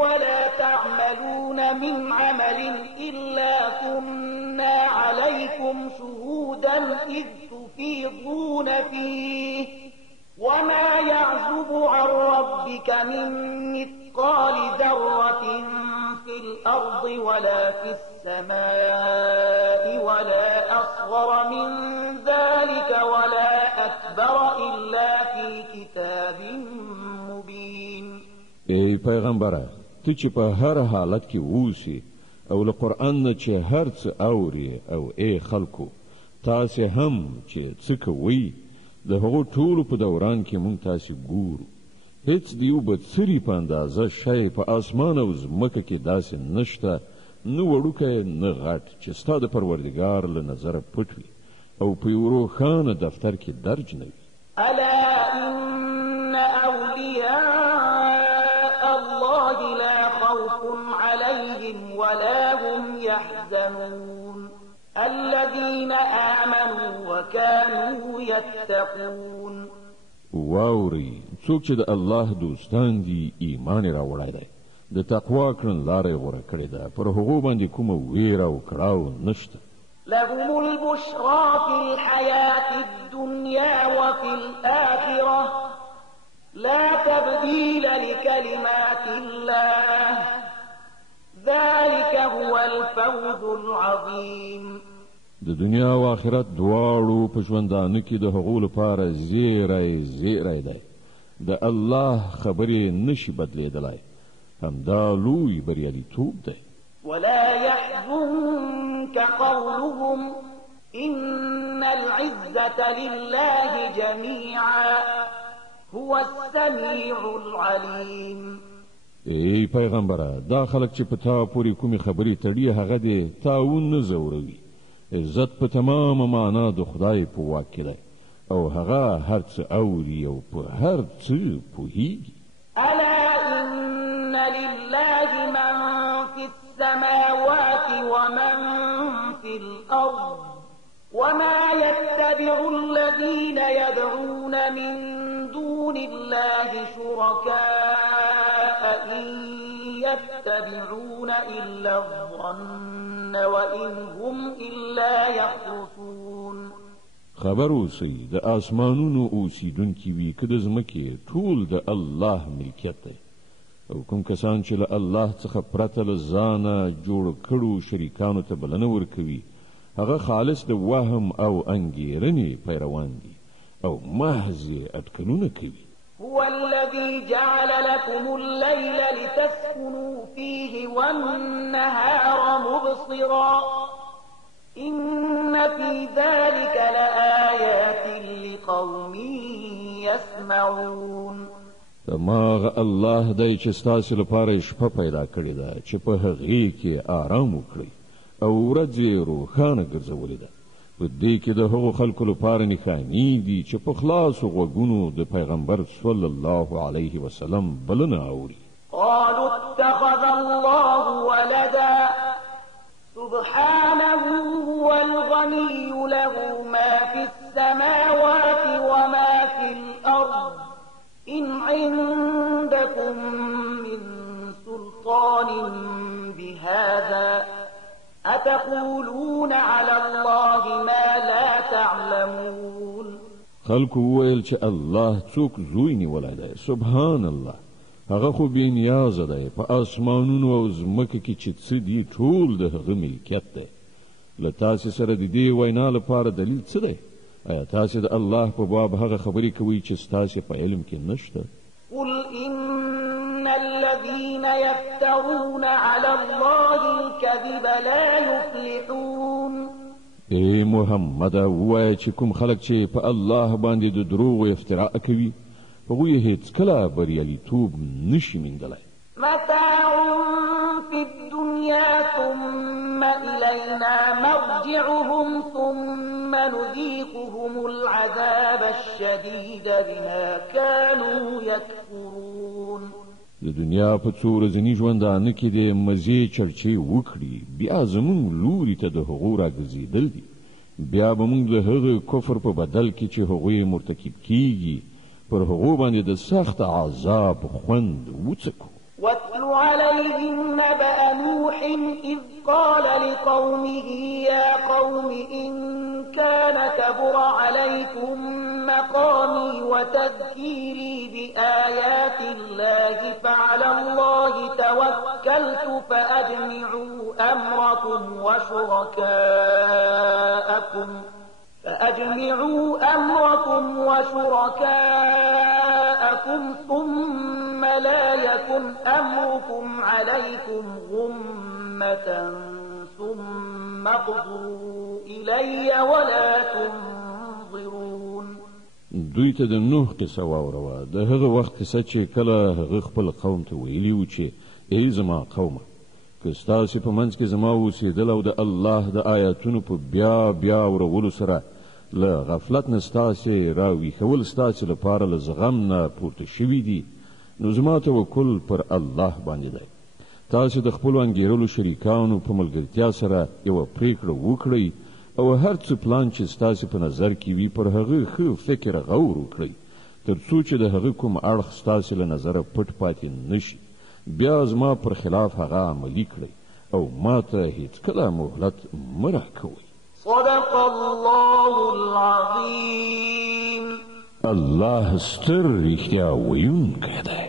ولا تعملون من عمل إلا كنا عليكم شهودا إذ تفيضون فيه وما يعزب عن ربك من مثقال ذرة في الأرض ولا في السماء ولا أصغر من ذلك ولا أكبر إلا في كتاب مبين. ای پیغمبره ته چې په هر حالت کې اوسې او له قرآن نه چې هر څه اوري او ای خلکو تاسې هم چې څه کوئ د هغو ټولو په دوران کې مونږ تاسې ګورو. هیڅ د یو بڅري په اندازه شی په اسمان او ځمکه کې داسې نشته نه وړوکی نه غټ چې ستا د پروردګار له نظره پټ وي او په یو روښانه دفتر کې درج نه وي. ألا إن أولياء الله لا خوف عليهم ولا هم يحزنون الذين آمنوا وكانوا يتقون. واوري څوک چې د الله دوستان دي ایمان راوړی دی د تقوا کړنلاره یې غوره کړې ده پر هغو باندې کومه ویره او کړاو نشته. لهم البشرى في الحياة الدنيا وفي الآخرة لا تبديل لكلمات الله ذلك هو الفوز العظيم. د دنیا او آخرت دواړو په ژوندانه کې د هغو لپاره زیری دی. د الله خبرې نشي بدلیدلی. همدا لوی بریالیتوب دی. ولا يحزنك قولهم إن العزة لله جميعا هو السميع العليم. ای پیغمبره دا خلک چې په تا پورې کومې خبرې تړي هغه دې تاون نه زوروي. عزت په تمامه معنا د خدای په واک کې دی او هغه هر څه اوري او په هر څه پوهیږي. ألا إن لله من في السماوات ومن في الأرض وما يتبع الذين يدعون من دون الله شركاء إن يتبعون إلا الظن وإن هم إلا يخرصون. خبر اوسئ د آسمانونو اوسیدونکي وي که د ځمکې ټول د الله ملکیت دی او کوم کسان چې له الله څخه پرته له ځانه جوړ کړو شریکانو ته بلنه ورکوي هغه خالص د وهم او انګیرنې پیروان دي او محض اټکلونه کوي. هو الذي جعل لكم الليل لتسكنوا فيه والنهار مبصرا إن في ذلك لآيات لقوم يسمعون. دماغ الله دی چې ستاسو لپاره شپه پیدا کړې ده چې په هغې کې آرام وکړئ او ورځ یې روښانه ګرځولې ده. په دې کې د هغو خلکو لپاره نښانې دي چې په خلاصو غوږونو د پیغمبر صلی الله علیه وسلم بلنه اوري. قالوا اتخذ الله ولدا سبحانه هو الغني له ما في السماوات وما في الأرض إن عندكم من سلطان بهذا أتقولون على الله ما لا تعلمون. خلق ویل چې الله څوک زوی نیولی دی. سبحان الله هغه خو بې نیازه دی، په اسمانونو او ځمکه کې چې څه دي ټول د هغه ملکیت دی. له تاسې سره د دې وینا لپاره دلیل څه دی؟ آیا تاسې د الله په باب هغه خبرې کوئ چې ستاسې په علم کې نشته؟ قل إن الذين يفترون على الله الكذب لا يفلحون. ای محمد ووایه چې کوم خلک چې په الله باندې د دروغو افتراء کوي هغوی هیڅکله بریالیتوب نشي موندلی. متاع في الدنيا ثم إلينا مرجعهم ثم نذيقهم العذاب الشديد بما كانوا يكفرون. د دنیا په څو ورځني ژوندانه کې د مزې چرچې وکړي، بیا زموږ لوري ته د هغو راګرځېدل دي. بیا به موږ د هغه کفر په بدل کې چې هغوی مرتکب کیږي پر هغو باندې د سخت عذاب خوند وڅکو. واتل عليهم نبأ نوح إذ قال لقومه يا قوم إن كان كبر عليكم مقامي وتذكيري بآيات الله فعلى الله توكلت فأجمعوا أمركم وشركاءكم ثم لا يكن أمركم عليكم غمة ثم اقضوا إلي ولا تنظرون. دوی ته د نوح قصه واوروه، د هغه وخت قصه چې کله هغه خپل قوم ته ویلي و چې ای زما قومه، که ستاسې په منځ کې زما اوسېدل او د الله د آیاتونو په بیا اورولو سره له غفلت نه ستاسې راویښول ستاسې لپاره له زغم نه پورته شوي دي، نو زما توکل پر الله باندې دی. تاسې د خپلو انګېرلو شریکانو په ملګرتیا سره یوه پریکړه وکړئ او هر څه پلان چې ستاسې په نظر کې وي پر هغه ښه فکر غور وکړئ، تر څو چې د هغه کوم اړخ ستاسې له نظره پټ پاتې نشي. بیا زما پر خلاف هغه عملي کړئ او ما ته هیڅکله مهلت مه راکوئ. صدق الله العظيم. الله ستر رښتیا ویونکی دی.